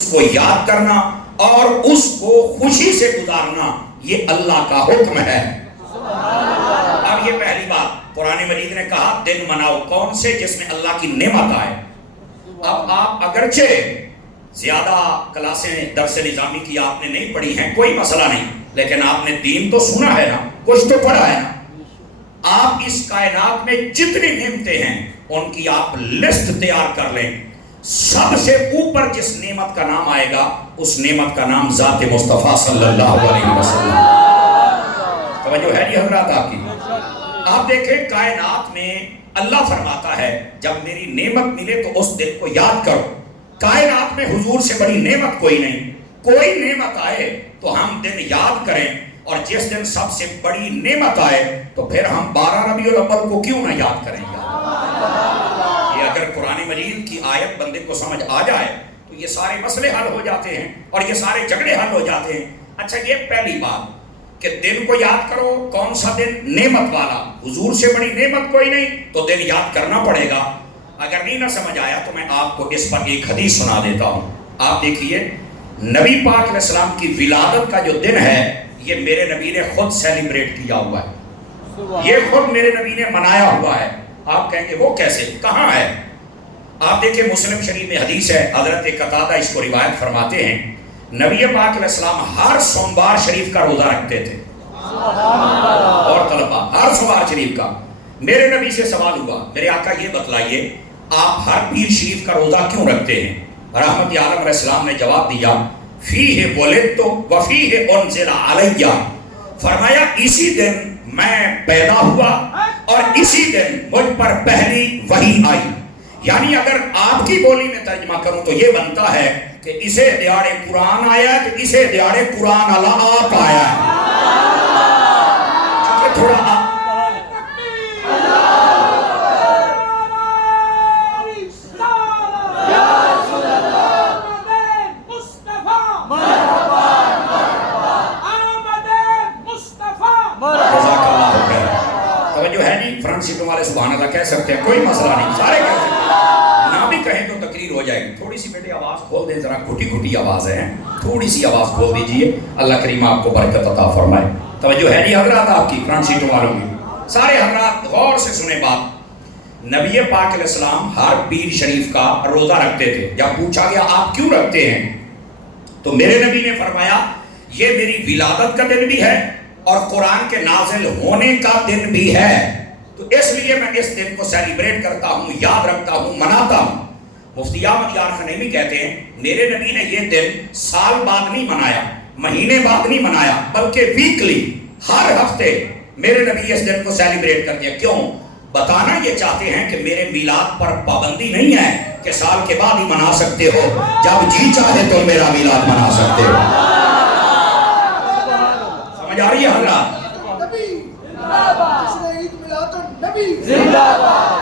اس کو یاد کرنا اور اس کو خوشی سے گزارنا، یہ اللہ کا حکم ہے۔ اب یہ پہلی بات قرآن مجید نے کہا دن مناؤ، کون سے؟ جس میں اللہ کی نعمت آئے۔ اب آپ اگرچہ زیادہ کلاسیں درس نظامی کی آپ نے نہیں پڑھی ہیں، کوئی مسئلہ نہیں، لیکن آپ نے دین تو سنا ہے نا، کچھ تو پڑھا ہے نا۔ آپ اس کائنات میں جتنی نعمتیں ہیں ان کی آپ لسٹ تیار کر لیں، سب سے اوپر جس نعمت کا نام آئے گا اس نعمت کا نام ذات مصطفیٰ صلی اللہ علیہ وسلم۔ توجہ ہے یہ حضرات آپ کی؟ آپ دیکھیں کائنات میں اللہ فرماتا ہے جب میری نعمت ملے تو اس دن کو یاد کرو۔ کائنات میں حضور سے بڑی نعمت کوئی نہیں، کوئی نعمت آئے تو ہم دن یاد کریں، اور جس دن سب سے بڑی نعمت آئے تو پھر ہم 12 ربیع الاول کو کیوں نہ یاد کریں گے؟ یہ اگر قرآن مجید کی آیت بندے کو سمجھ آ جائے تو یہ سارے مسئلے حل ہو جاتے ہیں اور یہ سارے جھگڑے حل ہو جاتے ہیں۔ اچھا یہ پہلی بات کہ دن کو یاد کرو، کون سا دن؟ نعمت والا، حضور سے بڑی نعمت کوئی نہیں تو دن یاد کرنا پڑے گا۔ اگر نہیں نہ سمجھ آیا تو میں آپ کو اس پر ایک حدیث سنا دیتا ہوں۔ آپ دیکھیے نبی پاک علیہ السلام کی ولادت کا جو دن ہے یہ میرے نبی نے خود سیلیبریٹ کیا ہوا ہے، یہ خود میرے نبی نے منایا ہوا ہے۔ آپ کہیں گے وہ کیسے، کہاں ہے؟ آپ دیکھیں مسلم شریف میں حدیث ہے، حضرت قتادہ اس کو روایت فرماتے ہیں نبی پاک علیہ السلام ہر سوموار شریف کا روزہ رکھتے تھے، اور طلبہ ہر سوموار شریف کا۔ میرے نبی سے سوال ہوا، میرے آقا یہ بتلائیے آپ ہر پیر شریف کا روزہ کیوں رکھتے ہیں؟ رحمت عالم علیہ السلام نے جواب دیا فیہ ولدت وفیہ انزل علیہ، فرمایا اسی دن میں پیدا ہوا اور اسی دن مجھ پر پہلی وحی آئی۔ یعنی اگر آپ کی بولی میں ترجمہ کروں تو یہ بنتا ہے کہ اسے دیاڑے قرآن آیا ہے کہ اسے دیاڑے قرآن اللہ آپ آیا ہے۔ تھوڑا سیٹوں والے سبحان اللہ کہہ سکتے ہیں، کوئی مسئلہ نہیں، سارے کہہ سکتے ہیں، نہ بھی کہیں تو تقریر ہو جائے گی۔ تھوڑی سی بیٹے آواز کھول دیں، ذرا گھٹی گھٹی آواز ہے، تھوڑی سی آواز کھول دیجئے، اللہ کریم آپ کو برکت عطا فرمائے۔ توجہ ہے نہیں حضرات آپ کی فرنٹ سیٹوں والوں کی؟ سارے حضرات غور سے سنیں بات۔ نبی پاک علیہ السلام ہر پیر شریف کا روزہ رکھتے تھے۔ جب پوچھا گیا آپ کیوں رکھتے ہیں تو میرے نبی نے فرمایا یہ میری ولادت کا دن بھی ہے اور قرآن کے نازل ہونے کا دن بھی ہے، تو اس لیے میں اس دن کو سیلیبریٹ کرتا ہوں، یاد رکھتا ہوں، مناتا ہوں۔ مفتی احمد یار خنیمی کہتے ہیں میرے نبی نے یہ دن سال بعد نہیں منایا، مہینے بعد نہیں منایا، بلکہ ویکلی، ہر ہفتے میرے نبی اس دن کو سیلیبریٹ کر دیا۔ کیوں؟ بتانا یہ چاہتے ہیں کہ میرے میلاد پر پابندی نہیں ہے کہ سال کے بعد ہی منا سکتے ہو، جب جی چاہے تو میرا میلاد منا سکتے ہو۔ سمجھ آ رہی ہے حضرات؟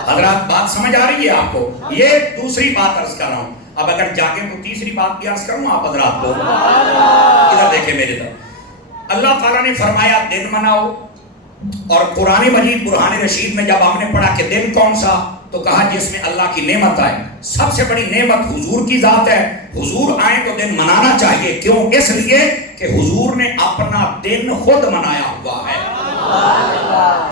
حضرات بات سمجھ آ رہی ہے آپ کو؟ یہ دوسری بات عرض کر رہا ہوں۔ اب اگر جاگے تو تیسری بات بھی عرض کروں آپ حضرات کو۔ ادھر دیکھیں میرے طرف، اللہ تعالیٰ نے فرمایا دن مناؤ، اور قرآن مجید برہان رشید میں جب ہم نے پڑھا کہ دن کون سا تو کہا جس میں اللہ کی نعمت آئے۔ سب سے بڑی نعمت حضور کی ذات ہے، حضور آئیں تو دن منانا چاہیے۔ کیوں؟ اس لیے کہ حضور نے اپنا دن خود منایا ہوا ہے۔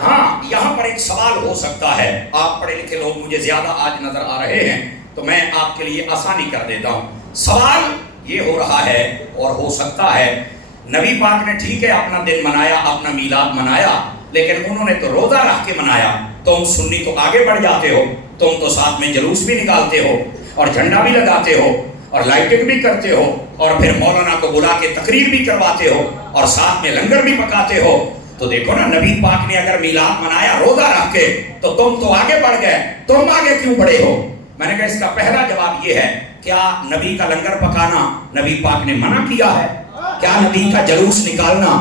ہاں یہاں پر ایک سوال ہو سکتا ہے، آپ پڑھے لکھے لوگ مجھے زیادہ آج نظر آ رہے ہیں تو میں آپ کے لیے آسانی کر دیتا ہوں۔ سوال یہ ہو رہا ہے اور ہو سکتا ہے نبی پاک نے ٹھیک ہے اپنا دن منایا، اپنا میلاد منایا، لیکن انہوں نے تو روزہ رکھ کے منایا۔ تم سنی تو آگے بڑھ جاتے ہو، تم تو ساتھ میں جلوس بھی نکالتے ہو اور جھنڈا بھی لگاتے ہو اور لائٹنگ بھی کرتے ہو اور پھر مولانا کو بلا کے تقریر بھی کرواتے ہو اور ساتھ میں لنگر بھی پکاتے ہو۔ تو دیکھو نا نبی پاک نے اگر میلاد منایا روزہ رکھ کے تو تم تو آگے بڑھ گئے، تم آگے کیوں بڑھے ہو؟ میں نے کہا اس کا پہلا جواب یہ ہے، کیا نبی کا لنگر پکانا نبی پاک نے منع کیا ہے؟ کیا نبی کا جلوس نکالنا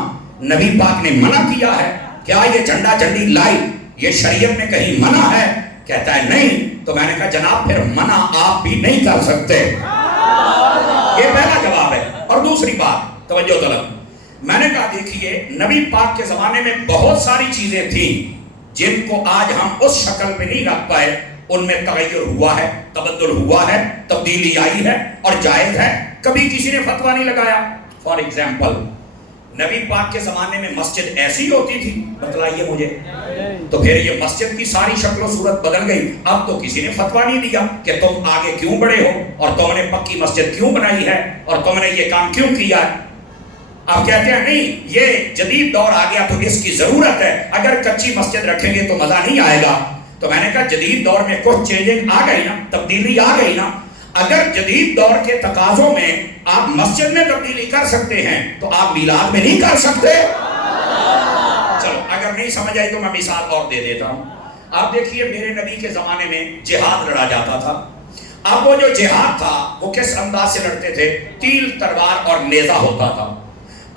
نبی پاک نے منع کیا ہے؟ کیا یہ جھنڈا جھنڈی لائٹ یہ شریعت میں کہیں منع ہے؟ کہتا ہے نہیں۔ تو میں نے کہا جناب پھر منع آپ بھی نہیں کر سکتے، یہ پہلا جواب ہے۔ اور دوسری بات توجہ طلب، میں نے کہا دیکھیے نبی پاک کے زمانے میں بہت ساری چیزیں تھیں جن کو آج ہم اس شکل میں نہیں رکھ پائے، ان میں تغیر ہوا ہے، تبدل ہوا ہے، تبدیلی آئی ہے اور جائز ہے۔ کبھی کسی نے فتویٰ نہیں لگایا. فار ایگزامپل نبی پاک کے زمانے میں مسجد ایسی ہوتی تھی؟ بتلائیے مجھے. تو پھر یہ مسجد کی ساری شکل و صورت بدل گئی. اب تو کسی نے فتویٰ نہیں دیا کہ تم آگے کیوں بڑھے ہو اور تم نے پکی مسجد کیوں بنائی ہے اور تم نے یہ کام کیوں کیا ہے. آپ کہتے ہیں نہیں یہ جدید دور آ گیا تو اس کی ضرورت ہے, اگر کچی مسجد رکھیں گے تو مزہ نہیں آئے گا. تو میں نے کہا جدید دور میں کچھ چینجنگ آ گئی نا, تبدیلی آ گئی نا. اگر جدید دور کے تقاضوں میں آپ مسجد میں تبدیلی کر سکتے ہیں تو آپ میلاد میں نہیں کر سکتے؟ چلو اگر نہیں سمجھ آئی تو میں مثال اور دے دیتا ہوں. آپ دیکھیے میرے نبی کے زمانے میں جہاد لڑا جاتا تھا. اب وہ جو جہاد تھا وہ کس انداز سے لڑتے تھے؟ تیر تلوار اور نیزہ ہوتا تھا.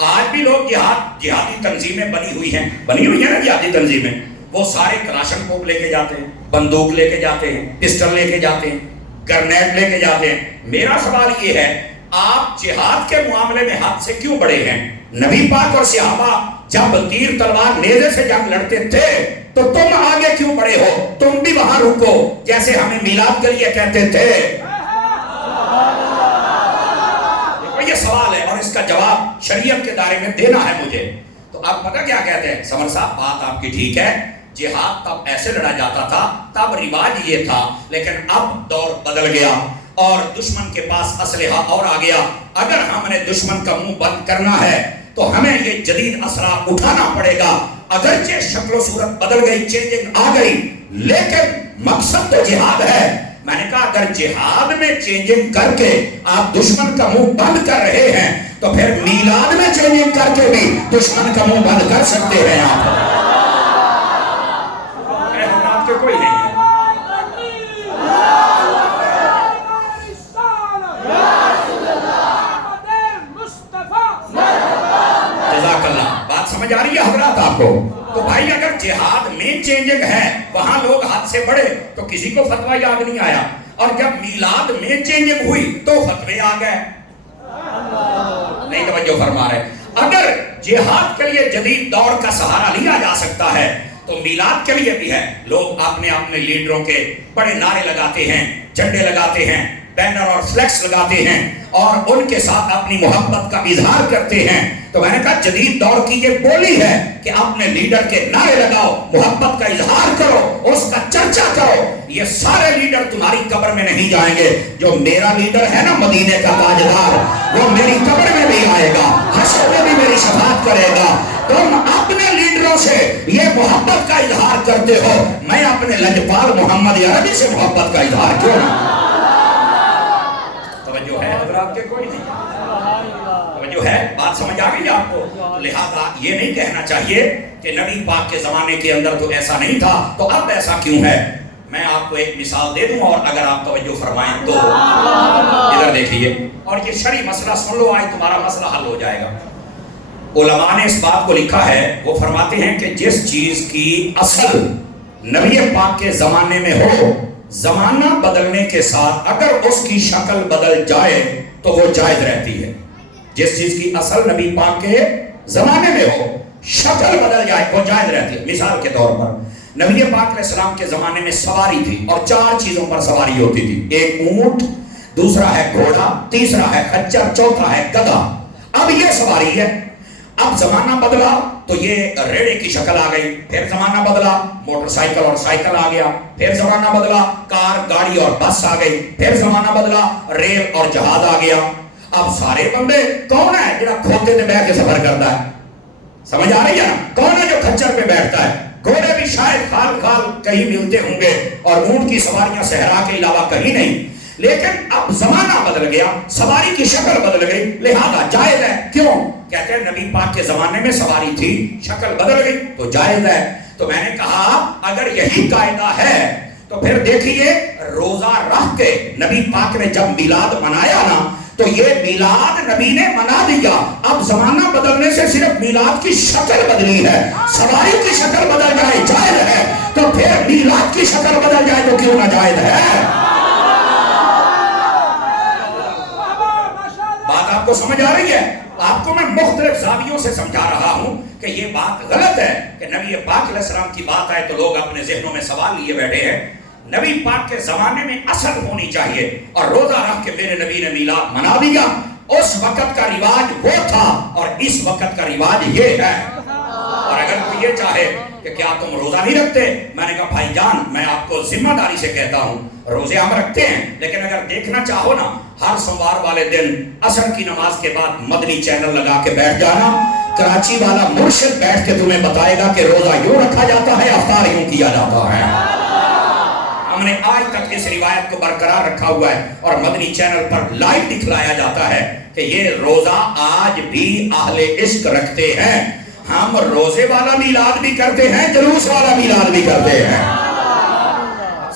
آج بھی لوگ جہادی تنظیمیں بنی ہوئی ہیں نا جہادی تنظیمیں, وہ سارے کلاشن کوپ لے کے جاتے ہیں, بندوق لے کے جاتے ہیں, پسٹل لے کے جاتے ہیں, گرنیڈ لے کے جاتے ہیں. میرا سوال یہ ہے آپ جہاد کے معاملے میں حد سے کیوں بڑے ہیں؟ نبی پاک اور صحابہ جب تیر تلوار نیزے سے جنگ لڑتے تھے تو تم آگے کیوں بڑے ہو؟ تم بھی وہاں رکو جیسے ہمیں میلاد کے لیے کہتے تھے. یہ سوال ہے اور اس کا جواب شریعت کے دائرے میں دینا ہے مجھے. تو آپ پتہ کیا کہتے ہیں سمر صاحب, بات آپ کی ٹھیک ہے, جہاد تب ایسے لڑا جاتا تھا, تب رواج یہ تھا, لیکن اب دور بدل گیا اور دشمن کے پاس اسلحہ اور آ گیا. اگر ہم نے دشمن کا منہ بند کرنا ہے تو ہمیں یہ جدید اسلحہ اٹھانا پڑے گا. اگرچہ شکل و صورت بدل گئی, چینجنگ آ گئی, لیکن مقصد تو جہاد ہے. میں نے کہا اگر جہاد میں چینجنگ کر کے آپ دشمن کا منہ بند کر رہے ہیں تو پھر میلاد میں چینجنگ کر کے بھی دشمن کا منہ بند کر سکتے ہیں. آپ کے کوئی نہیں ہے. جزاک اللہ. بات سمجھ آ رہی ہے حضرات آپ کو؟ تو بھائی اگر جہاد میں چینجنگ ہے, وہاں لوگ حد سے بڑھے تو کسی کو فتویٰ یاد نہیں آیا, اور جب میلاد میں چینجنگ ہوئی تو فتوے آ گئے. نہیں توجہ فرما رہے. اگر جہاد کے لیے جدید دور کا سہارا لیا جا سکتا ہے تو میلاد کے لیے بھی ہے. لوگ اپنے لیڈروں کے بڑے نعرے لگاتے ہیں, جھنڈے لگاتے ہیں, بینر اور فلیکس لگاتے ہیں اور ان کے ساتھ اپنی محبت کا اظہار کرتے ہیں. تو میں نے کہا جدید دور کی یہ بولی ہے کہ اپنے لیڈر کے نعرے لگاؤ, محبت کا اظہار کرو, اس کا چرچا کرو. یہ سارے لیڈر تمہاری قبر میں نہیں جائیں گے. جو میرا لیڈر ہے نا مدینے کا تاجدار, وہ میری قبر میں بھی آئے گا, حشر میں بھی میری شفاعت کرے گا. تم اپنے لیڈروں سے یہ محبت کا اظہار کرتے ہو, میں اپنے لجپال محمد عربی سے محبت کا اظہار کیوں نہ؟ توجہ ہے حضرات کے کوئی نہیں؟ توجہ ہے؟ بات سمجھ آ گئی آپ کو؟ لہذا یہ نہیں کہنا چاہیے کہ نبی پاک کے زمانے کے اندر تو ایسا نہیں تھا تو اب ایسا کیوں ہے. میں آپ کو ایک مثال دے دوں اور اگر آپ توجہ فرمائیں تو ادھر دیکھیے, اور یہ شرعی مسئلہ سن لو, آج تمہارا مسئلہ حل ہو جائے گا. علماء نے اس بات کو لکھا ہے, وہ فرماتے ہیں کہ جس چیز کی اصل نبی پاک کے زمانے میں ہو, زمانہ بدلنے کے ساتھ اگر اس کی شکل بدل جائے تو وہ جائز رہتی ہے. جس چیز کی اصل نبی پاک کے زمانے میں ہو, شکل بدل جائے وہ جائز رہتی ہے. مثال کے طور پر نبی پاک علیہ السلام کے زمانے میں سواری تھی اور 4 چیزوں پر سواری ہوتی تھی. ایک اونٹ, دوسرا ہے گھوڑا, تیسرا ہے خچر, چوتھا ہے گدھا. اب یہ سواری ہے. اب زمانہ بدلا تو یہ ریڑے کی شکل آ گئی, پھر زمانہ بدلا موٹر سائیکل اور سائیکل آ گیا, پھر زمانہ بدلا کار, گاڑی اور بس آ گئی, پھر زمانہ بدلا ریل اور جہاز آ گیا. اب سارے بندے کون ہے جڑا کھوتے پہ بیٹھ کے سفر کرتا ہے؟ سمجھ آ رہی ہے نا؟ کون ہے جو کھچر پہ بیٹھتا ہے؟ گھوڑے بھی شاید خال کہیں ملتے ہوں گے اور اونٹ کی سواریاں صحرا کے علاوہ کہیں نہیں. لیکن اب زمانہ بدل گیا, سواری کی شکل بدل گئی, لہذا جائز ہے. کیوں؟ کہتے ہیں نبی پاک کے زمانے میں سواری تھی, شکل بدل گئی تو جائز ہے. تو میں نے کہا اگر یہی قاعدہ ہے تو پھر دیکھیے روزہ رکھ کے نبی پاک نے جب میلاد منایا نا تو یہ میلاد نبی نے منا دیا. اب زمانہ بدلنے سے صرف میلاد کی شکل بدلی ہے, سواری کی شکل بدل جائے جائز ہے, تو پھر میلاد کی شکل بدل جائے تو کیوں نہ جائز ہے؟ بات آپ کو سمجھ آ رہی ہے؟ آپ کو میں مختلف زاویوں سے سمجھا رہا ہوں کہ یہ بات غلط ہے کہ نبی پاک علیہ السلام کی بات آئے تو لوگ اپنے ذہنوں میں سوال لیے بیٹھے ہیں. نبی پاک کے زمانے میں اصل ہونی چاہیے, اور روزہ رکھ کے میرے نبی نے میلاد منا دیا اس وقت کا رواج وہ تھا اور اس وقت کا رواج یہ ہے. اور اگر کوئی یہ چاہے کہ کیا تم روزہ نہیں رکھتے، میں نے کہا بھائی جان میں آپ کو ذمہ داری سے کہتا ہوں روزے ہم رکھتے ہیں، لیکن اگر دیکھنا چاہو نا ہر سوموار والے دن عصر کی نماز کے بعد مدنی چینل لگا کے بیٹھ جانا، کراچی والا مرشد بیٹھ کے تمہیں بتائے گا کہ روزہ یوں رکھا جاتا ہے، افطار یوں کیا جاتا ہے. ہم نے آج تک اس روایت کو برقرار رکھا ہوا ہے اور مدنی چینل پر لائیو دکھلایا جاتا ہے کہ یہ روزہ آج بھی اہل عشق رکھتے ہیں. ہم روزے والا میلاد بھی کرتے ہیں، جلوس والا میلاد بھی کرتے ہیں.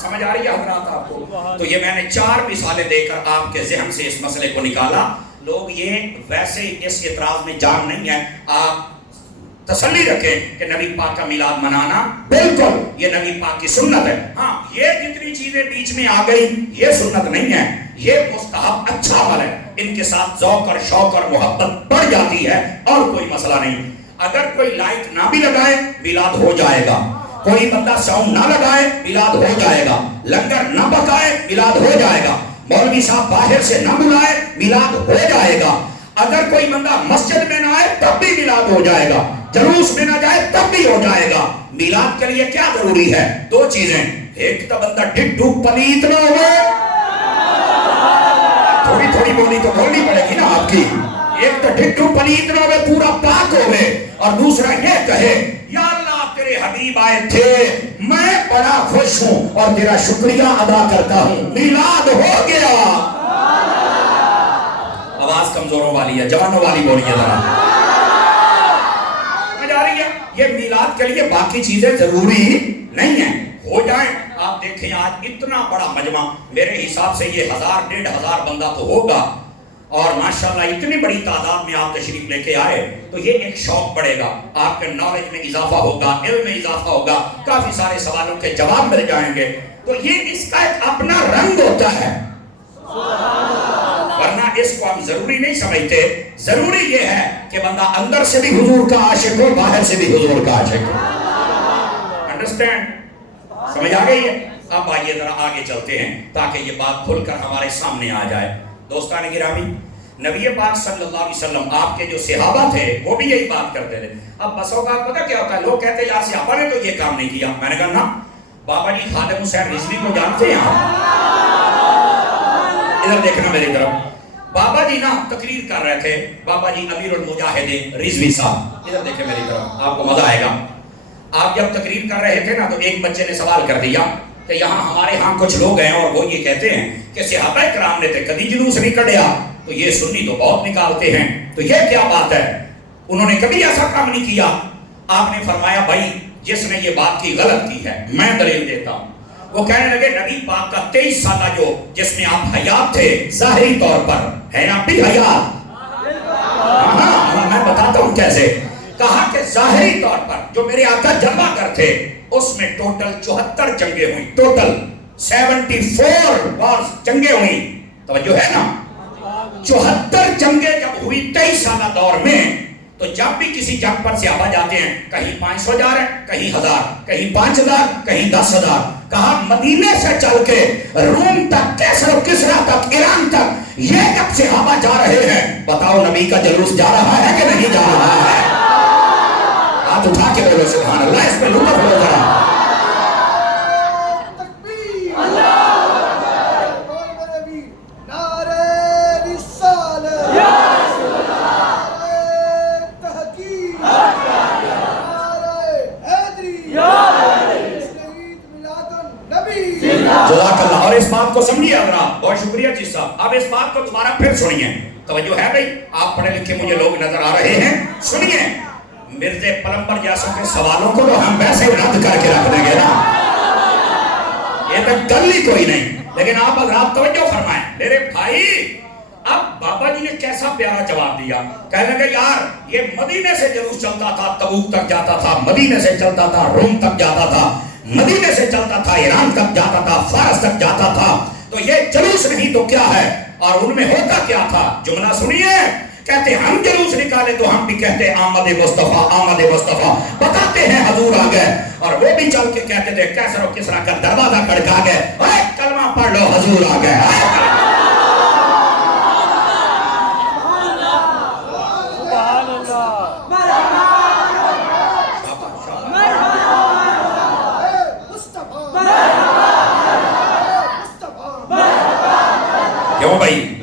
سمجھ آ رہی ہے حضرات آپ کو؟ تو یہ میں نے 4 مثالیں دے کر آپ کے ذہن سے اس مسئلے کو نکالا. لوگ یہ ویسے اس اعتراض میں جان نہیں ہے، آپ تسلی رکھیں کہ نبی پاک کا میلاد منانا بالکل یہ نبی پاک کی سنت ہے. ہاں یہ جتنی چیزیں بیچ میں آ گئی یہ سنت نہیں ہے، یہ مستحب اچھا عمل ہے. ان کے ساتھ ذوق اور شوق اور محبت بڑھ جاتی ہے اور کوئی مسئلہ نہیں. اگر کوئی لائٹ نہ بھی لگائے میلاد ہو جائے گا، کوئی بندہ ساؤنڈ نہ لگائے میلاد ہو جائے گا، لنگر نہ پکائے میلاد ہو جائے گا، مولوی صاحب باہر سے نہ بلائے میلاد ہو جائے گا، اگر کوئی بندہ مسجد میں نہ آئے تب بھی میلاد ہو جائے گا، جلوس میں نہ جائے تب بھی ہو جائے گا. میلاد کے لیے کیا ضروری ہے؟ 2 چیزیں. ایک تو بندہ ڈڈو پلیت نہ ہوئے، تھوڑی بولی تو بولنی پڑے گی نا آپ کی. ایک تو ڈڈو پلیت نہ ہوئے، پورا پاک ہوئے، اور دوسرا یہ کہے یا اللہ تیرے حبیب آئے تھے، میں بڑا خوش ہوں اور تیرا شکریہ ادا کرتا ہوں، میلاد ہو گیا. آواز کمزوروں والی ہے، جوانوں والی بولیے ذرا. یہ میلاد کے لیے باقی چیزیں ضروری نہیں ہیں، ہو جائیں. آپ دیکھیں آج اتنا بڑا مجمع، میرے حساب سے یہ 1000-1500 بندہ تو ہوگا، اور ماشاءاللہ اتنی بڑی تعداد میں آپ تشریف لے کے آئے تو یہ ایک شوق بڑھے گا، آپ کے نالج میں اضافہ ہوگا، علم میں اضافہ ہوگا، کافی سارے سوالوں کے جواب مل جائیں گے. تو یہ اس کا ایک اپنا رنگ ہوتا ہے، ورنہ اس کو ہم ضروری نہیں سمجھتے. ضروری یہ ہے کہ بندہ اندر سے بھی حضور کا عاشق ہو، باہر سے بھی حضور کا عاشق ہو. انڈرسٹینڈ؟ سمجھ آ گئی ہے؟ اب آئیے ذرا آگے چلتے ہیں تاکہ یہ بات کھل کر ہمارے سامنے آ جائے. دوستان گرامی، نبی پاک صلی اللہ علیہ وسلم آپ کے جو صحابہ تھے وہ بھی یہی بات کرتے تھے. اب بس اوقات پتہ کیا ہوتا ہے، لوگ کہتے ہیں یار صحابہ نے تو یہ کام نہیں کیا. میں نے کہا نا، بابا جی خادم حسین رضوی کو جانتے ہیں آپ؟ ادھر دیکھنا میری طرف. بابا جی نا تقریر کر رہے تھے، بابا جی امیر المجاہدین رضوی صاحب، ادھر دیکھیں میری طرف، آپ کو مزہ آئے گا. آپ جب تقریر کر رہے تھے نا تو ایک بچے نے سوال کر دیا کہ یہاں ہمارے ہاں کچھ لوگ ہیں اور وہ یہ کہتے ہیں کہ صحابہ کرام نے کبھی جلوس نہیں کڈیا، تو یہ سنی تو بہت نکالتے ہیں، تو یہ کیا بات ہے، انہوں نے کبھی ایسا کام نہیں کیا. آپ نے فرمایا بھائی جس نے یہ بات کی غلط کی ہے میں دلیل دیتا ہوں. وہ کہنے لگے نبی پاک کا 23 سالہ جو جس میں آپ حیات تھے ظاہری طور پر ہے نا بھی حیات، ہاں میں بتاتا ہوں کیسے. کہا کہ ظاہری طور پر جو میرے آقا جمع کر تھے اس میں ٹوٹل 74 جنگیں ہوئی، ٹوٹل 74 وارز جنگیں ہوئی. توجہ ہے نا، 74 جنگیں جب ہوئی 23 سالہ دور میں، تو جب بھی کسی جنگ پر صحابہ جاتے ہیں کہیں 500 جا رہے ہیں، کہیں 1000، کہیں 5000، کہیں 10000. کہا مدینے سے چل کے روم تک، کیسر و کسرا تک، ایران تک یہ جب صحابہ جا رہے ہیں، بتاؤ نبی کا جلوس جا رہا ہے کہ نہیں جا رہا ہے؟ ہاتھ اٹھا کے بولو سبحان اللہ، اس پہ لطف ہو ذرا. جزاک اللہ. اور اس بات کو سمجھیے حضرات، بہت شکریہ چیز صاحب. اب اس بات کو دوبارہ پھر سنیے، توجہ ہے بھائی، آپ پڑھے لکھے مجھے لوگ نظر آ رہے ہیں، سنیے. مرزے پلمبر جیسوں کے سوالوں کو تو ہم ویسے رد کر کے رکھ دیں گے نا، یہ تو گل ہی کوئی نہیں. لیکن آپ حضرات توجہ فرمائیں میرے بھائی. اب بابا جی نے کیسا پیارا جواب دیا، کہنے لگے یار یہ مدینے سے جلوس چلتا تھا، تبوک تک جاتا تھا، مدینے سے چلتا تھا، روم تک جاتا تھا، مدینے سے چلتا تھا، ایران تک جاتا تھا، فارس تک جاتا تھا، تو یہ جلوس نہیں تو کیا ہے؟ اور ان میں ہوتا کیا تھا؟ جملہ سنیے. کہتے ہم جلوس نکالے تو ہم بھی کہتے آمد مصطفیٰ، آمد مصطفیٰ، بتاتے ہیں حضور آ گئے. اور وہ بھی چل کے کہتے تھے کیسر و کسرا کا دروازہ کھڑکا گئے، اے کلمہ پڑھ لو حضور آ گئے.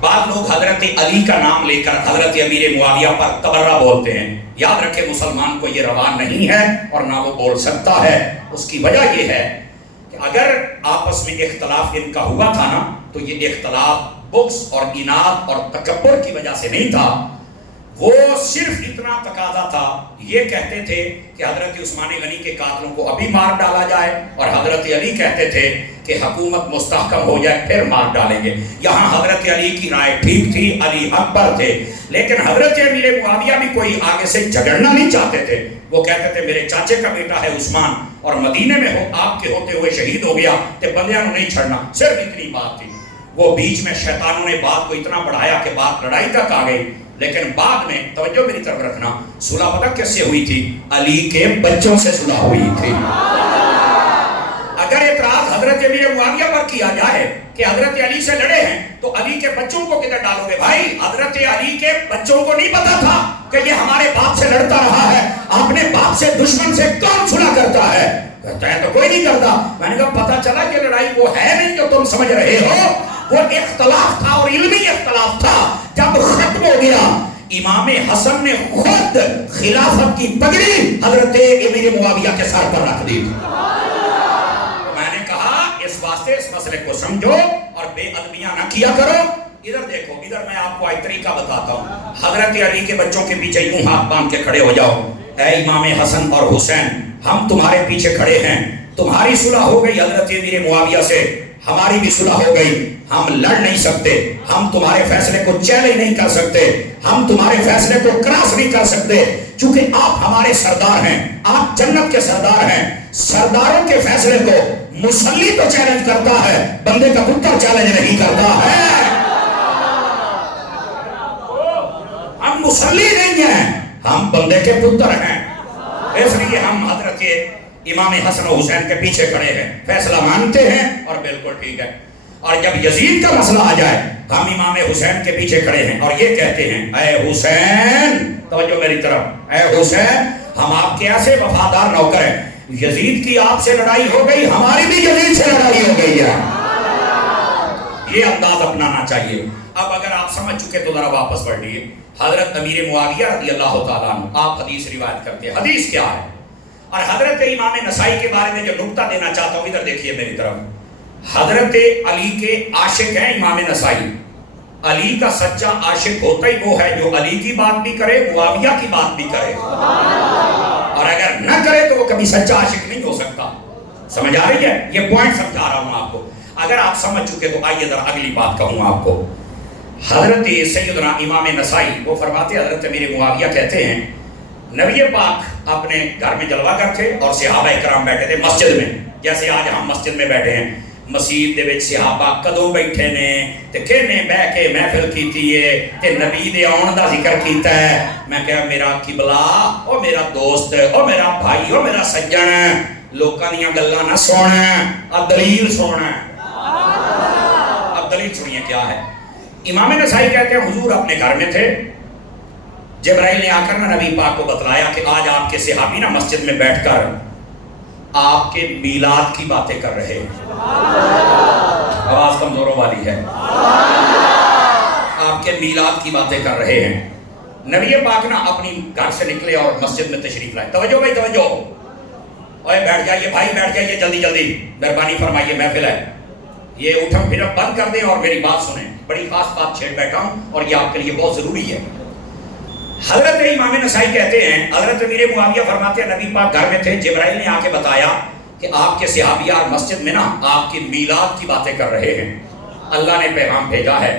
بعض لوگ حضرت علی کا نام لے کر حضرت امیر معاویہ پر تبرہ بولتے ہیں. یاد رکھے مسلمان کو یہ روا نہیں ہے اور نہ وہ بول سکتا ہے. اس کی وجہ یہ ہے کہ اگر آپس میں اختلاف ان کا ہوا تھا نا تو یہ اختلاف بغض اور اناد اور تکبر کی وجہ سے نہیں تھا. وہ صرف اتنا تقاضا تھا، یہ کہتے تھے کہ حضرت عثمان غنی کے قاتلوں کو ابھی مار ڈالا جائے، اور حضرت علی کہتے تھے کہ حکومت مستحکم ہو جائے پھر مار ڈالیں گے. یہاں حضرت علی کی رائے ٹھیک تھی، علی حق پر تھے، لیکن حضرت امیر معاویہ بھی کوئی آگے سے جھگڑنا نہیں چاہتے تھے. وہ کہتے تھے میرے چاچے کا بیٹا ہے عثمان اور مدینے میں آپ کے ہوتے ہوئے شہید ہو گیا تو بندیاں نہیں چھڑنا، صرف اتنی بات تھی. وہ بیچ میں شیطانوں نے بات کو اتنا بڑھایا کہ بات لڑائی تک آ گئی. لیکن بعد میں توجہ میری طرف رکھنا، صلح پتہ کس سے ہوئی تھی؟ علی کے بچوں سے صلح ہوئی تھی. اگر اعتراض حضرت امیر معاویہ پر کیا جائے کہ حضرت علی سے لڑے ہیں تو علی کے بچوں کو کدھر ڈالو گے؟ بھائی حضرت علی کے بچوں کو نہیں پتا تھا کہ یہ ہمارے باپ سے لڑتا رہا ہے، اپنے باپ سے دشمن سے کون صلح کرتا ہے؟ کہتا ہے تو کوئی نہیں کرتا. میں نے کہا پتا چلا کہ لڑائی وہ ہے نہیں جو تم سمجھ رہے ہو، وہ اختلاف تھا اور علمی اختلاف تھا. جب ختم ہو گیا امام حسن نے خود خلافت کی پگڑی حضرت امیر معاویہ کے سر پر رکھ دی. میں نے کہا اس واسطے اس مسئلے کو سمجھو اور بے ادبیاں نہ کیا کرو. ادھر دیکھو، ادھر میں آپ کو ایک طریقہ بتاتا ہوں. حضرت علی کے بچوں کے پیچھے یوں ہاتھ باندھ کے کھڑے ہو جاؤ، اے امام حسن اور حسین ہم تمہارے پیچھے کھڑے ہیں، تمہاری صلح ہو گئی حضرت امیر معاویہ سے، ہماری بھی صلح ہو گئی. ہم لڑ نہیں سکتے، ہم تمہارے فیصلے کو چیلنج نہیں کر سکتے، ہم تمہارے فیصلے کو کراس نہیں کر سکتے، چونکہ آپ ہمارے سردار ہیں، آپ جنت کے سردار ہیں. سرداروں کے فیصلے کو مسلی تو چیلنج کرتا ہے، بندے کا پتر چیلنج نہیں کرتا ہے. ہم مسلی نہیں ہیں، ہم بندے کے پتر ہیں. اس لیے ہم حضرت امام حسن و حسین کے پیچھے کھڑے ہیں، فیصلہ مانتے ہیں اور بالکل ٹھیک ہے. اور جب یزید کا مسئلہ آ جائے ہم امام حسین کے پیچھے کھڑے ہیں اور یہ کہتے ہیں اے حسین، توجہ میری طرف، اے حسین ہم آپ کے ایسے وفادار نوکر ہیں، یزید کی آپ سے لڑائی ہو گئی، ہماری بھی یزید سے لڑائی ہو گئی ہے. یہ انداز اپنانا چاہیے. اب اگر آپ سمجھ چکے تو ذرا واپس پڑھ لیے. حضرت امیر معاویہ رضی اللہ تعالیٰ عنہ، آپ حدیث روایت کرتے ہیں. حدیث کیا ہے؟ اور حضرت امام نسائی کے بارے میں جو نکتہ دینا چاہتا ہوں ادھر دیکھیے میری طرف. حضرت علی کے عاشق ہیں امام نسائی. علی کا سچا عاشق ہوتا ہی وہ ہے جو علی کی بات بھی کرے، معاویہ کی بات بھی کرے، اور اگر نہ کرے تو وہ کبھی سچا عاشق نہیں ہو سکتا. سمجھ آ رہی ہے؟ یہ پوائنٹ سمجھا رہا ہوں آپ کو. اگر آپ سمجھ چکے تو آئیے ذرا اگلی بات کہوں آپ کو. حضرت سیدنا امام نسائی وہ فرماتے ہیں، حضرت امیر معاویہ کہتے ہیں نبی پاک اپنے گھر میں جلوہ گر تھے اور صحابہ اکرام بیٹھے تھے مسجد میں، جیسے آج ہم مسجد میں بیٹھے ہیں. مسجد دے وچ صحابہ کدوں بیٹھے نے تے کہنے بیٹھ کے محفل کیتی ہے تے نبی دے آن دا ذکر کیتا ہے. میں کہا میرا قبلہ، او میرا دوست، او میرا بھائی، او میرا سجن، لوکاں دیاں گلاں نہ سن، اب دلیل سن. اب دلیل سنیے کیا ہے. امام نسائی کہتے ہیں حضور اپنے گھر میں تھے، جبرائیل نے آ کر نبی پاک کو بتلایا کہ آج آپ کے صحابی نا مسجد میں بیٹھ کر آپ کے میلاد کی باتیں کر رہے ہیں. آواز کمزوروں والی ہے. آپ کے میلاد کی باتیں کر رہے ہیں. نبی پاک نا اپنی گھر سے نکلے اور مسجد میں تشریف لائے. توجہ بھائی توجہ، اوے بیٹھ جائیے بھائی، بیٹھ جائیے جلدی جلدی، مہربانی فرمائیے، محفل ہے. یہ اٹھم پھرم بند کر دیں اور میری بات سنیں. بڑی خاص بات چھیڑ بیٹھا ہوں اور یہ آپ کے لیے بہت ضروری ہے. حضرت امام نسائی کہتے ہیں حضرت امیر معاویہ فرماتے ہیں نبی پاک گھر میں تھے، جبرائیل نے آ کے بتایا کہ آپ کے صحابیار مسجد میں نا آپ کی میلاد کی باتیں کر رہے ہیں. اللہ نے پیغام بھیجا ہے،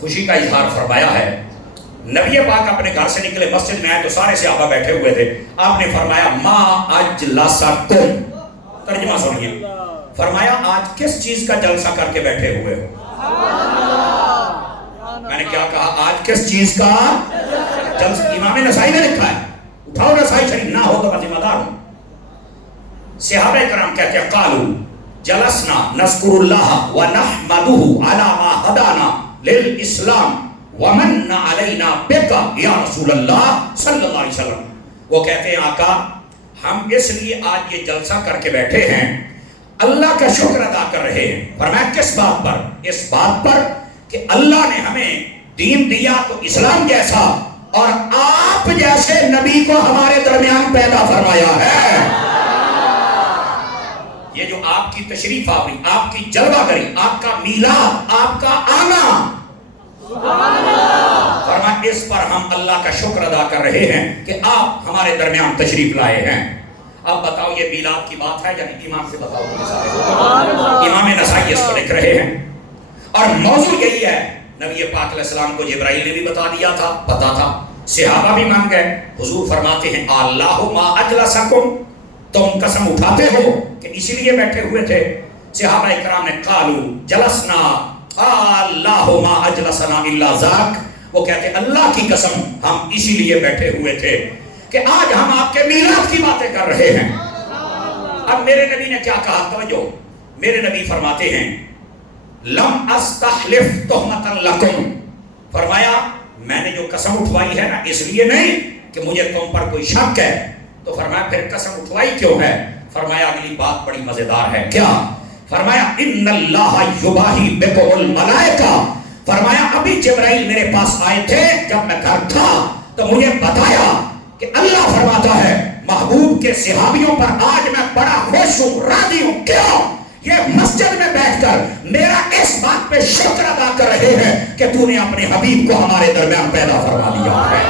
خوشی کا اظہار فرمایا ہے. نبی پاک اپنے گھر سے نکلے، مسجد میں آئے تو سارے صحابہ بیٹھے ہوئے تھے. آپ نے فرمایا ما اجلسکم، ترجمہ سنیے، فرمایا آج کس چیز کا جلسہ کر کے بیٹھے ہوئے ہو؟ میں نے کیا کہا؟ آج کس چیز کا جلسہ؟ امام نسائی نے لکھا ہے، اٹھاؤ نسائی شریف، نہ ہو تو میں ذمہ دار ہوں. صحابہ کرام کہتے ہیں قالوا جلسنا نذکر اللہ ونحمدہ علی ما ہدانا للاسلام ومن علینا بک یا رسول اللہ صلی اللہ علیہ وسلم. وہ کہتے ہیں آقا ہم اس لیے آج یہ جلسہ کر کے بیٹھے ہیں، اللہ کا شکر ادا کر رہے ہیں. فرمایا کس بات پر؟ اس بات پر کہ اللہ نے ہمیں دین دیا تو اسلام جیسا اور آپ جیسے نبی کو ہمارے درمیان پیدا فرمایا ہے. یہ جو آپ کی تشریف آوری، آپ کی جلوہ گری، آپ کا میلاد، آپ کا آنا، فرمایا اس پر ہم اللہ کا شکر ادا کر رہے ہیں کہ آپ ہمارے درمیان تشریف لائے ہیں. اب بتاؤ یہ میلاد کی بات ہے یا نہیں؟ ایمان سے بتاؤ. امام نسائی اس کو لکھ رہے ہیں اور موضوع یہی ہے. نبی پاک علیہ السلام کو جبرائیل نے بھی بتا دیا تھا، پتا تھا، صحابہ بھی مان گئے. حضور فرماتے ہیں اللہ ما اجلسکم، تم قسم اٹھاتے ہو کہ اسی لیے بیٹھے ہوئے تھے. صحابہ اکرام نے قالو جلسنا اللہ ما اجلسنا الا ذاک، وہ کہتے اللہ کی قسم ہم اسی لیے بیٹھے ہوئے تھے کہ آج ہم آپ کے میلاد کی باتیں کر رہے ہیں. اب میرے نبی نے کیا کہا؟ توجہ، میرے نبی فرماتے ہیں لم استحلف تہمتا لکم، فرمایا میں نے جو قسم اٹھوائی ہے نا اس لیے نہیں کہ مجھے تم پر کوئی شک ہے. تو فرمایا پھر قسم اٹھوائی کیوں ہے؟ فرمایا اگلی بات بڑی مزیدار ہے. کیا؟ فرمایا ان اللہ یباہی بکم الملائکہ، فرمایا ابھی جبرائیل میرے پاس آئے تھے جب میں گھر تھا تو مجھے بتایا کہ اللہ فرماتا ہے محبوب کے صحابیوں پر آج میں بڑا خوش ہوں، راضی ہوں. کیوں؟ یہ مسجد میں بیٹھ کر میرا اس بات پہ شکر ادا کر رہے ہیں کہ تو نے اپنے حبیب کو ہمارے درمیان پیدا فرما دیا ہے.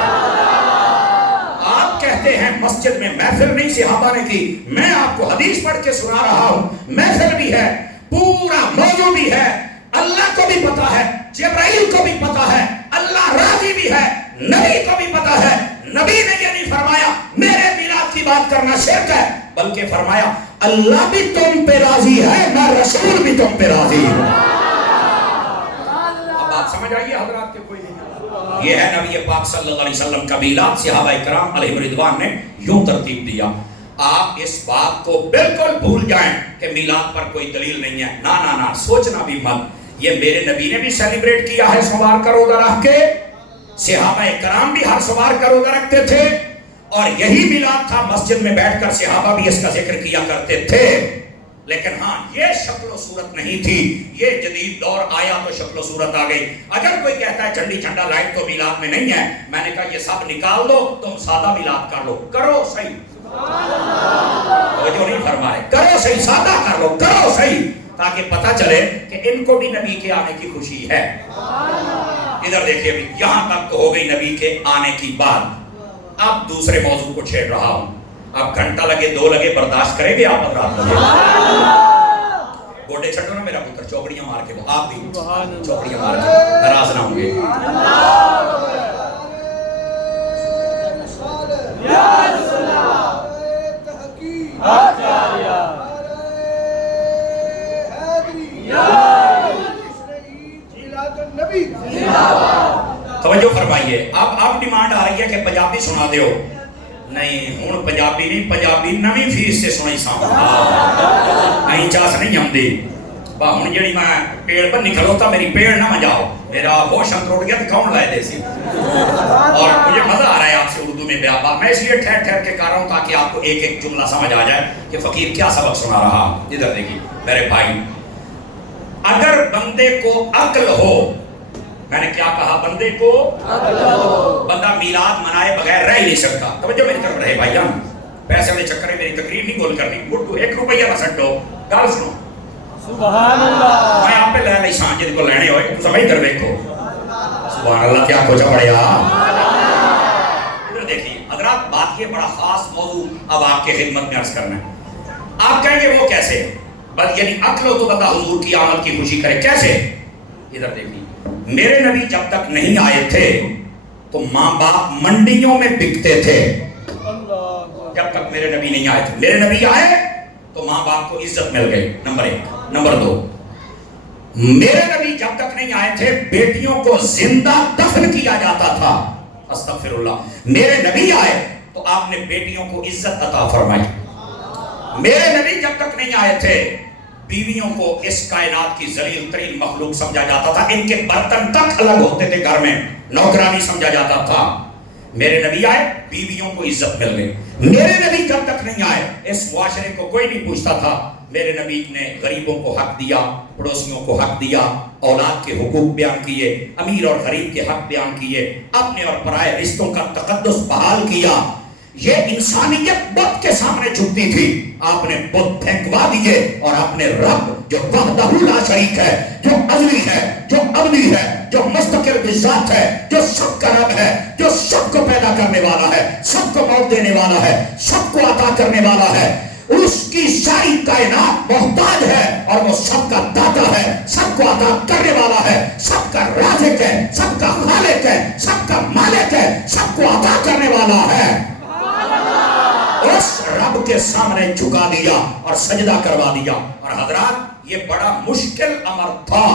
آپ کہتے ہیں مسجد میں محفل نہیں صحابہ نے کی، میں آپ کو حدیث پڑھ کے سنا رہا ہوں. محفل بھی ہے، پورا موضوع بھی ہے، اللہ کو بھی پتا ہے، جبرائیل کو بھی پتا ہے، اللہ راضی بھی ہے، نبی کو بھی پتا ہے. نبی نے یہ نہیں فرمایا میرے میلاد کی بات کرنا شرک ہے، بلکہ فرمایا اللہ بھی تم پہ راضی ہے، میں رسول بھی تم پہ راضی ہوں. اب بات سمجھ آئیے حضرات کے کوئی نہیں؟ یہ ہے نبی پاک صلی اللہ علیہ وسلم کا میلاد. صحابہ اکرام علیہ رضوان نے یوں ترتیب دیا. آپ اس بات کو بالکل بھول جائیں کہ میلاد پر کوئی دلیل نہیں ہے. نا سوچنا بھی مت. یہ میرے نبی نے بھی سیلیبریٹ کیا ہے سوار کا روزہ رکھ کے، صحابہ اکرام بھی ہر سوار کا روزہ رکھتے تھے، اور یہی میلاد تھا مسجد میں بیٹھ کر صحابہ بھی اس کا ذکر کیا کرتے تھے. لیکن ہاں یہ شکل و صورت نہیں تھی. یہ جدید دور آیا تو شکل و صورت آ گئی. اگر کوئی کہتا ہے جھنڈی جھنڈا لائٹ تو میلاد میں نہیں ہے، میں نے کہا یہ سب نکال دو، تم سادہ میلاد کر لو. کرو صحیح، جو نہیں فرما رہے، کرو صحیح، سادہ کر لو، کرو صحیح، تاکہ پتہ چلے کہ ان کو بھی نبی کے آنے کی خوشی ہے. ادھر دیکھیے بھی، یہاں تک تو ہو گئی نبی کے آنے کی بات. اب دوسرے موضوع کو چھیڑ رہا ہوں. اب گھنٹہ لگے 2 لگے برداشت کریں گے آپ حضرات؟ گوڈے چھٹو نا میرا پتر، چوکڑیاں مار کے، آپ بھی چوکڑیاں مار کے ناراض نہ ہوں گے. توجہ فرمائیے. اب ڈیمانڈ آ رہی ہے کہ پنجابی سنا دیو. نہیں ہوں پنجابی نہیں، پنجابی نویں فیس سے سنائی سامنے چاس نہیں آمدی. ہوں جی میں پیڑ پر نکلوتا میری پیڑ نہ مجاؤ، میرا ہوش اندر اٹھ گیا تو کون لائے دے سی. اور مجھے مزہ آ رہا ہے آپ سے اردو میں بیان بات. میں اس لیے ٹھہر ٹھہر کے کر رہا ہوں تاکہ آپ کو ایک ایک جملہ سمجھ آ جائے کہ فقیر کیا سبق سنا رہا. ادھر دیکھیے میرے بھائی، اگر بندے کو عقل ہو، میں نے کیا کہا؟ بندے کو بندہ میلاد منائے بغیر رہ ہی نہیں سکتا. توجہ میری طرف رہے بھائی جان، پیسے والے چکر میں میری تقریر نہیں گول کرنی. گڈو 1 روپیہ نہ سٹو، گل سنو. سبحان اللہ. میں آپ پہ لے لئی شان جن کو لینے ہوئے تو سمجھ کر دیکھو. سبحان اللہ، کیا کچھ پڑیا. ادھر دیکھیے حضرات، بات یہ بڑا خاص موضوع اب آپ کے خدمت میں عرض کرنا ہے. آپ کہیں گے وہ کیسے؟ بس یعنی عقل ہو تو بندہ حضور کی آمد کی خوشی کرے. کیسے؟ ادھر دیکھیے، میرے نبی جب تک نہیں آئے تھے تو ماں باپ منڈیوں میں بکتے تھے. جب تک میرے نبی نہیں آئے تھے. میرے نبی آئے تو ماں باپ کو عزت مل گئی، نمبر 1. نمبر 2، میرے نبی جب تک نہیں آئے تھے بیٹیوں کو زندہ دفن کیا جاتا تھا. استغفر اللہ. میرے نبی آئے تو آپ نے بیٹیوں کو عزت عطا فرمائی. میرے نبی جب تک نہیں آئے تھے بیویوں کو اس کائنات کی ذلیل ترین مخلوق سمجھا جاتا تھا. ان کے برتن تک الگ ہوتے تھے، گھر میں نوکرانی سمجھا جاتا تھا. میرے نبی آئے، بیویوں کو عزت مل گئی. میرے نبی جب تک نہیں آئے اس معاشرے کو کوئی نہیں پوچھتا تھا میرے نبی نے غریبوں کو حق دیا، پڑوسیوں کو حق دیا، اولاد کے حقوق بیان کیے، امیر اور غریب کے حق بیان کیے، اپنے اور پرائے رشتوں کا تقدس بحال کیا۔ یہ انسانیت بت کے سامنے جھکتی تھی، آپ نے بت پھینکوا دیے اور آپ نے رب جو وحدہ لا شریک ہے، جو ازلی ہے، جو ابدی ہے، جو مستقل بذات ہے، جو سب کا رب ہے، جو سب کو پیدا کرنے والا ہے، سب کو موت دینے والا ہے، سب کو عطا کرنے والا ہے، اس کی ساری کائنات محتاج ہے اور وہ سب کا داتا ہے، سب کو عطا کرنے والا ہے، سب کا رازق ہے، سب کا خالق ہے، سب کا مالک ہے، سب کو عطا کرنے والا ہے۔ اس رب کے سامنے جھکا دیا اور سجدہ کروا دیا۔ اور حضرات یہ بڑا مشکل امر تھا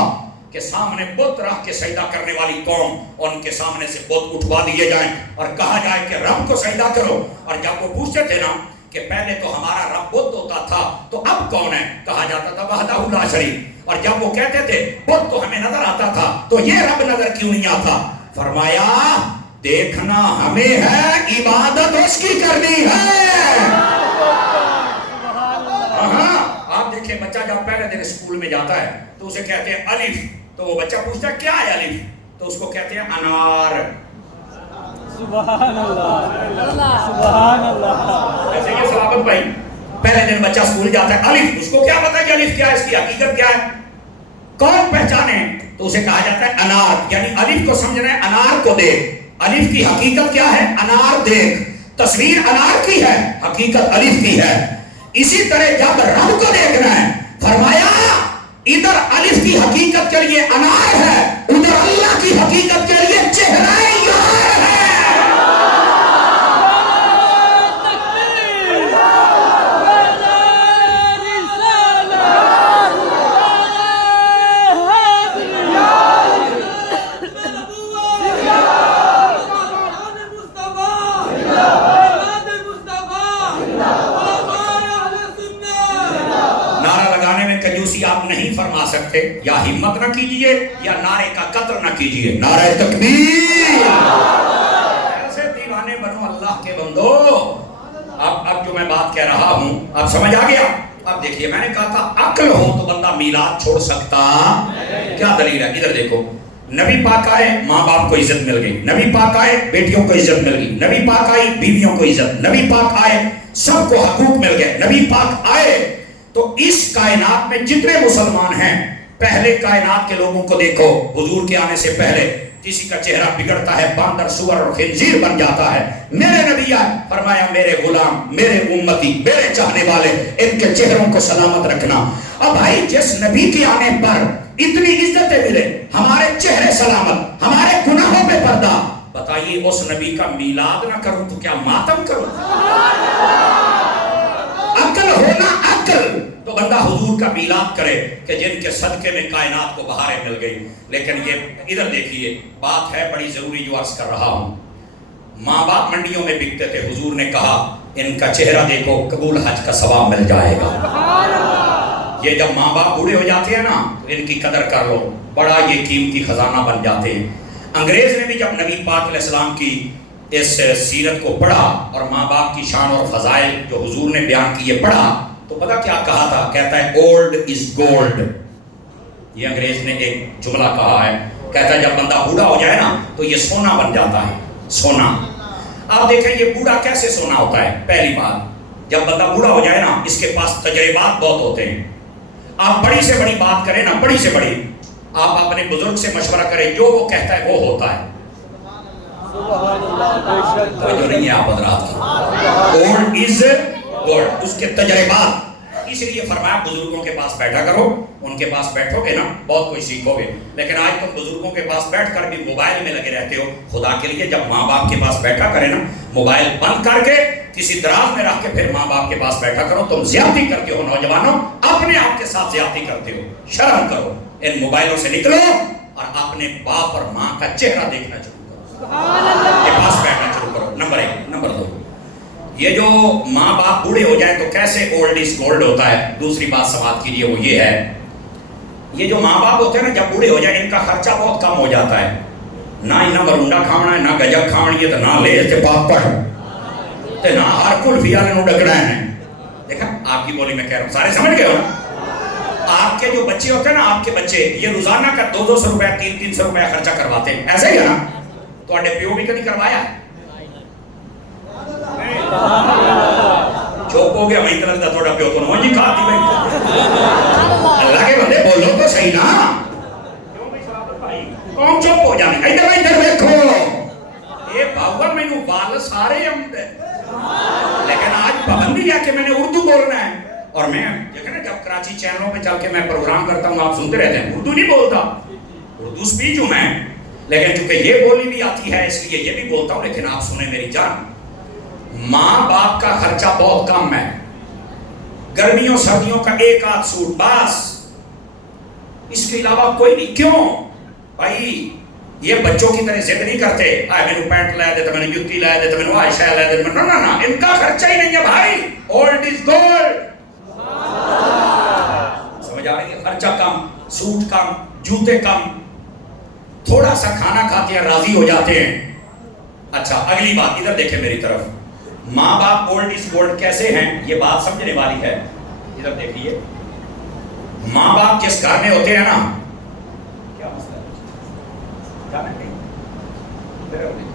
کہ سامنے بت رکھ کے سجدہ کرنے والی قوم، ان کے سامنے سے بت اٹھوا دیے جائیں اور کہا جائے کہ رب کو سجدہ کرو۔ اور جب وہ پوچھتے تھے نا کہ پہلے تو ہمارا رب بت ہوتا تھا تو اب کون ہے، کہا جاتا تھا وحدہ لا شریک۔ اور جب وہ کہتے تھے بت تو ہمیں نظر آتا تھا تو یہ رب نظر کیوں نہیں آتا، فرمایا دیکھنا ہمیں ہے، عبادت اس کی کرنی ہے۔ آپ دیکھیں بچہ جب پہلے دن اسکول میں جاتا ہے تو اسے کہتے ہیں الف، تو وہ بچہ پوچھتا ہے کیا ہے الف، تو اس کو کہتے ہیں انار۔ سبحان اللہ، سبحان اللہ۔ ایسے یہ صحابت بھائی، پہلے دن بچہ اسکول جاتا ہے الف، اس کو کیا پتا کہ الف کیا ہے، اس کی حقیقت کیا ہے، کون پہچانے، تو اسے کہا جاتا ہے انار، یعنی الف کو سمجھنا ہے انار کو دیکھ۔ الف کی حقیقت کیا ہے، انار دیکھ، تصویر انار کی ہے، حقیقت الف کی ہے۔ اسی طرح جب رب کو دیکھنا ہے، فرمایا ادھر الف کی حقیقت کے لیے انار ہے، ادھر اللہ کی حقیقت کے لیے چہرہ یار ہے۔ آپ نہیں فرما سکتے، یا ہمت نہ کیجئے یا نعرے کا قطر نہ کیجئے، نعرہ تکبیر۔ ایسے دیوانے بنو اللہ کے بندو۔ اب جو میں بات کہہ رہا ہوں اب سمجھ آ گیا۔ اب دیکھیے میں نے کہا تھا عقل ہو تو بندہ میلاد چھوڑ سکتا، کیا دلیل ہے، ادھر دیکھو، نبی پاک آئے ماں باپ کو عزت مل گئی، نبی پاک آئے بیٹیوں کو عزت مل گئی، نبی پاک آئی بیویوں کو عزت، نبی پاک آئے سب کو حقوق مل گئے، نبی پاک آئے تو اس کائنات میں جتنے مسلمان ہیں، پہلے کائنات کے لوگوں کو دیکھو، حضور کے آنے سے پہلے کسی کا چہرہ بگڑتا ہے، باندر سور اور خنزیر بن جاتا ہے، میرے نبی آئے فرمایا میرے غلام، میرے امتی، میرے چاہنے والے، ان کے چہروں کو سلامت رکھنا۔ اب بھائی جس نبی کے آنے پر اتنی عزتیں ملے، ہمارے چہرے سلامت، ہمارے گناہوں پہ پردہ، بتائیے اس نبی کا میلاد نہ کروں تو کیا ماتم کروں؟ عقل ہونا عقل تو بندہ حضور کا میلاد کرے کہ جن کے صدقے میں کائنات کو بہاریں مل گئی۔ لیکن یہ ادھر دیکھیے بات ہے بڑی ضروری جو عرض کر رہا ہوں۔ ماں باپ منڈیوں میں بکتے تھے، حضور نے کہا ان کا چہرہ دیکھو قبول حج کا ثواب مل جائے گا۔ یہ جب ماں باپ بوڑھے ہو جاتے ہیں نا تو ان کی قدر کر لو، بڑا یہ قیمتی خزانہ بن جاتے ہیں۔ انگریز نے بھی جب نبی پاک علیہ السلام کی اس سیرت کو پڑھا اور ماں باپ کی شان اور فضائل جو حضور نے بیان کیے پڑھا تو پتہ کیا کہا تھا، کہتا ہے اولڈ از گولڈ۔ یہ انگریز نے ایک جملہ کہا ہے، کہتا ہے جب بندہ بوڑھا ہو جائے نا تو یہ سونا بن جاتا ہے، سونا۔ آپ دیکھیں یہ بوڑھا کیسے سونا ہوتا ہے، پہلی بات جب بندہ بوڑھا ہو جائے نا اس کے پاس تجربات بہت ہوتے ہیں۔ آپ بڑی سے بڑی بات کریں نا، بڑی سے بڑی، آپ اپنے بزرگ سے مشورہ کریں، جو وہ کہتا ہے وہ ہوتا ہے۔ جو نہیں ہے آپ حضرات، اولڈ از گولڈ، اس کے تجربات۔ اس لیے فرمایا بزرگوں کے پاس بیٹھا کرو، ان کے پاس بیٹھو گے نا بہت کچھ سیکھو گے۔ لیکن آج تم بزرگوں کے پاس بیٹھ کر بھی موبائل میں لگے رہتے ہو۔ خدا کے لیے جب ماں باپ کے پاس بیٹھا کرے نا، موبائل بند کر کے کسی دراز میں رکھ کے پھر ماں باپ کے پاس بیٹھا کرو۔ تم زیادتی کرتے ہو نوجوانوں، اپنے آپ کے ساتھ زیادتی کرتے ہو، شرم کرو، ان موبائلوں سے نکلو اور اپنے باپ اور ماں کا چہرہ دیکھنا شروع کرو، کے پاس بیٹھنا شروع کرو۔ نمبر 1۔ نمبر 2، یہ جو ماں باپ بوڑھے ہو جائیں تو کیسے اولڈ از گولڈ ہوتا ہے، دوسری بات سماعت کیجیے، وہ یہ ہے، یہ جو ماں باپ ہوتے ہیں نا جب بوڑھے ہو جائیں ان کا خرچہ بہت کم ہو جاتا ہے۔ نہ انہاں مرونڈا کھاونا ہے، نہ گجک کھاونی ہے، تو نہ لیز تے پاپڑ تے نہ ہر کلفی والے نوں ڈکنا ہے۔ دیکھا آپ کی بولی میں کہہ رہا ہوں، سارے سمجھ گئے ہو نا؟ آپ کے جو بچے ہوتے ہیں نا، آپ کے بچے یہ روزانہ کا 200 روپے 300 روپے خرچہ کرواتے ہیں، ایسے ہی ہے نا؟ تو اڈے پیو بھی کبھی کروایا ہے؟ چوپ ہو گیا وہیں طرح دا تھوڑا پیو تو نو جی کھا دی بھائی، اللہ کے بندے بولو تو صحیح نا، کون چوپ ہو جانے؟ ادھر دیکھو، یہ بھاوا میں نو بال سارے امد ہے، لیکن آج پابندی ہے کہ میں نے اردو بولنا ہے، اور میں دیکھیں نا جب کراچی چینلوں پہ چل کے میں پروگرام کرتا ہوں آپ سنتے رہتے ہیں، اردو نہیں بولتا، اردو سپیچ ہوں میں، لیکن چونکہ یہ بولی بھی آتی ہے اس لیے یہ بھی بولتا ہوں، لیکن آپ سنیں میری جان، ماں باپ کا خرچہ بہت کم ہے، گرمیوں سردیوں کا ایک آدھ سوٹ بس، اس کے علاوہ کوئی نہیں۔ کیوں بھائی؟ یہ بچوں کی طرح ضد نہیں کرتے، آئے میں نے پینٹ لائے دیتا، میں نے جوتی لائے دیتا، میں نے آئے شاہ لائے دیتا، نا ان کا خرچہ ہی نہیں ہے بھائی، اولڈ از گولڈ، سمجھ آ رہی ہے؟ خرچہ کم، سوٹ کم، جوتے کم، تھوڑا سا کھانا کھاتے ہیں راضی ہو جاتے ہیں۔ اچھا اگلی بات ادھر دیکھیں میری طرف، ماں باپ اولڈ از گولڈ کیسے ہیں؟ یہ بات سمجھنے والی ہے، ادھر دیکھیے، ماں باپ جس گھر میں ہوتے ہیں نا، کیا مسئلہ ہے؟ جانا نہیں؟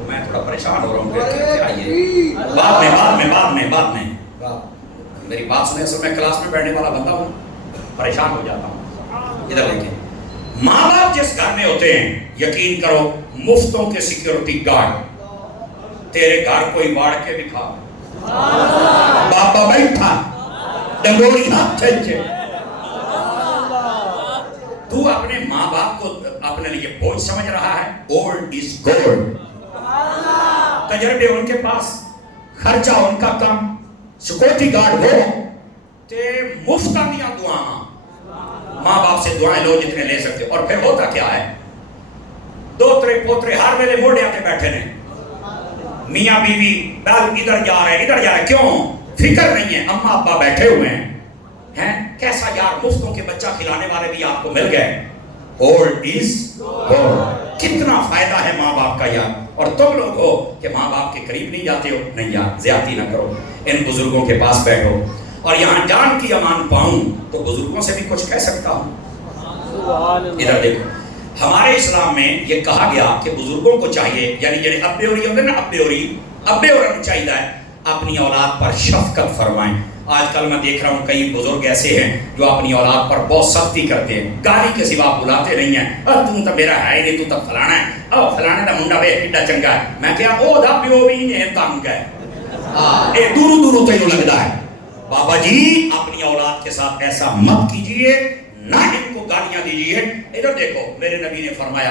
میں تھوڑا پریشان ہو رہا ہوں، بعد میں میری بات سنیں، اصل میں کلاس میں بیٹھنے والا بندہ ہوں، پریشان ہو جاتا ہوں۔ ادھر دیکھیں، ماں باپ جس گھر میں ہوتے ہیں، یقین کرو مفتوں کے سیکیورٹی گارڈ تیرے گھر کوئی واڑ کے دکھا، باپا بیٹھا ڈنگوری ہاتھ چلچے، تو اپنے ماں باپ کو اپنے لیے بوجھ سمجھ رہا ہے؟ اولڈ از گولڈ، تجربے ان کے پاس، خرچہ ان کا کم، سیکورٹی گارڈ ہو تے مفت دیا دعائیں، ماں باپ سے دعائیں لو جتنے لے سکتے، اور پھر ہوتا کیا ہے؟ دوترے پوترے ہر ویلے موڑے آتے بیٹھے نے، میاں بیوی بیل ادھر جا رہے، کیوں؟ فکر نہیں ہے، اماں ابا بیٹھے ہوئے ہیں، کیسا یار مفتوں کے بچہ کھلانے والے بھی آپ کو مل گئے، اولڈ از گولڈ، کتنا فائدہ ہے ماں باپ کا یار، اور تم لوگ ہو کہ ماں باپ کے قریب نہیں جاتے ہو، نہیں یار زیادتی نہ کرو، ان بزرگوں کے پاس بیٹھو، اور یہاں جان کی امان پاؤں تو بزرگوں سے بھی کچھ کہہ سکتا ہوں۔ ادھر دیکھو، ہمارے اسلام میں یہ کہا گیا کہ بزرگوں کو چاہیے، یعنی جنہیں ابے اوری ہوتے ہیں نا، ابے اور چاہیے اپنی اولاد پر شفقت فرمائیں۔ آج کل میں دیکھ رہا ہوں کئی بزرگ ایسے ہیں جو اپنی اولاد پر بہت سختی کرتے ہیں، گالی کے سوا بلاتے نہیں ہیں، تم تو میرا ہے ہی نہیں، تو فلانا ہے، فلانے دا منڈا ویکھ کڈا چنگا ہے، میں کہا او دا پیو بھی نہیں تنگ ہے، اے دورو تینوں لگتا ہے۔ بابا جی اپنی اولاد کے ساتھ ایسا مت کیجئے، نہ ان کو گالیاں دیجئے۔ ادھر دیکھو میرے نبی نے فرمایا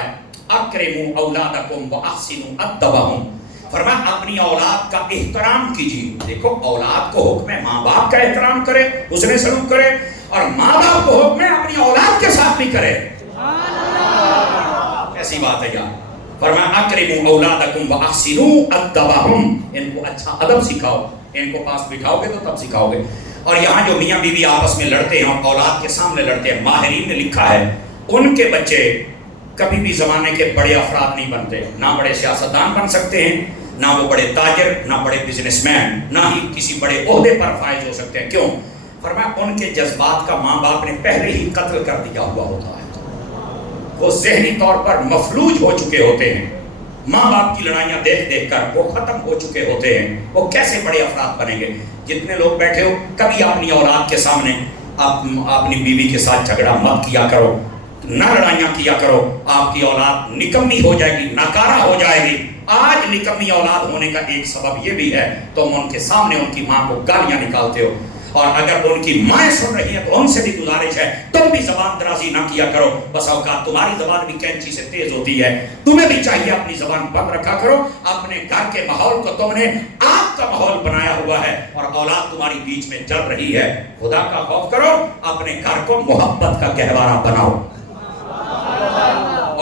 اکرموا اولادکم واحسنوا ادبہم، فرمایا اپنی اولاد کا احترام کیجئے۔ دیکھو اولاد کو حکم ہے ماں باپ کا احترام کرے، حسن سلوک کرے، اور ماں باپ کو حکم ہے اپنی اولاد کے ساتھ بھی کرے۔ ایسی بات ہے یار، فرمایا اکرموا اولادکم واحسنوا ادبہم، ان کو اچھا ادب سکھاؤ، ان کو پاس بٹھاؤ گے تو تب سکھاؤ گے۔ اور یہاں جو میاں بیوی آپس میں لڑتے ہیں اور اولاد کے سامنے لڑتے ہیں، ماہرین نے لکھا ہے ان کے بچے کبھی بھی زمانے کے بڑے افراد نہیں بنتے، نہ بڑے سیاستدان بن سکتے ہیں، نہ وہ بڑے تاجر، نہ بڑے بزنس مین، نہ ہی کسی بڑے عہدے پر فائز ہو سکتے ہیں۔ کیوں؟ فرمایا ان کے جذبات کا ماں باپ نے پہلے ہی قتل کر دیا ہوا ہوتا ہے، وہ ذہنی طور پر مفلوج ہو چکے ہوتے ہیں، ماں باپ کی لڑائیاں دیکھ دیکھ کر وہ ختم ہو چکے ہوتے ہیں، وہ کیسے بڑے افراد بنیں گے؟ جتنے لوگ بیٹھے ہو کبھی اپنی اولاد کے سامنے اپنی بیوی کے ساتھ جھگڑا مت کیا کرو، نہ لڑائیاں کیا کرو، آپ کی اولاد نکمی ہو جائے گی، ناکارہ ہو جائے گی۔ آج نکمی اولاد ہونے کا ایک سبب یہ بھی ہے تم ان کے سامنے ان کی ماں کو گالیاں نکالتے ہو، اور اگر ان کی مائیں سن رہی ہیں تو ان سے بھی گزارش ہے تم بھی زبان درازی نہ کیا کرو، بس اوقات تمہاری زبان بھی کینچی سے تیز ہوتی ہے، تمہیں بھی چاہیے اپنی زبان بند رکھا کرو۔ اپنے گھر کے ماحول کو تم نے آگ کا ماحول بنایا ہوا ہے اور اولاد تمہاری بیچ میں جل رہی ہے، خدا کا خوف کرو، اپنے گھر کو محبت کا گہوارہ بناؤ۔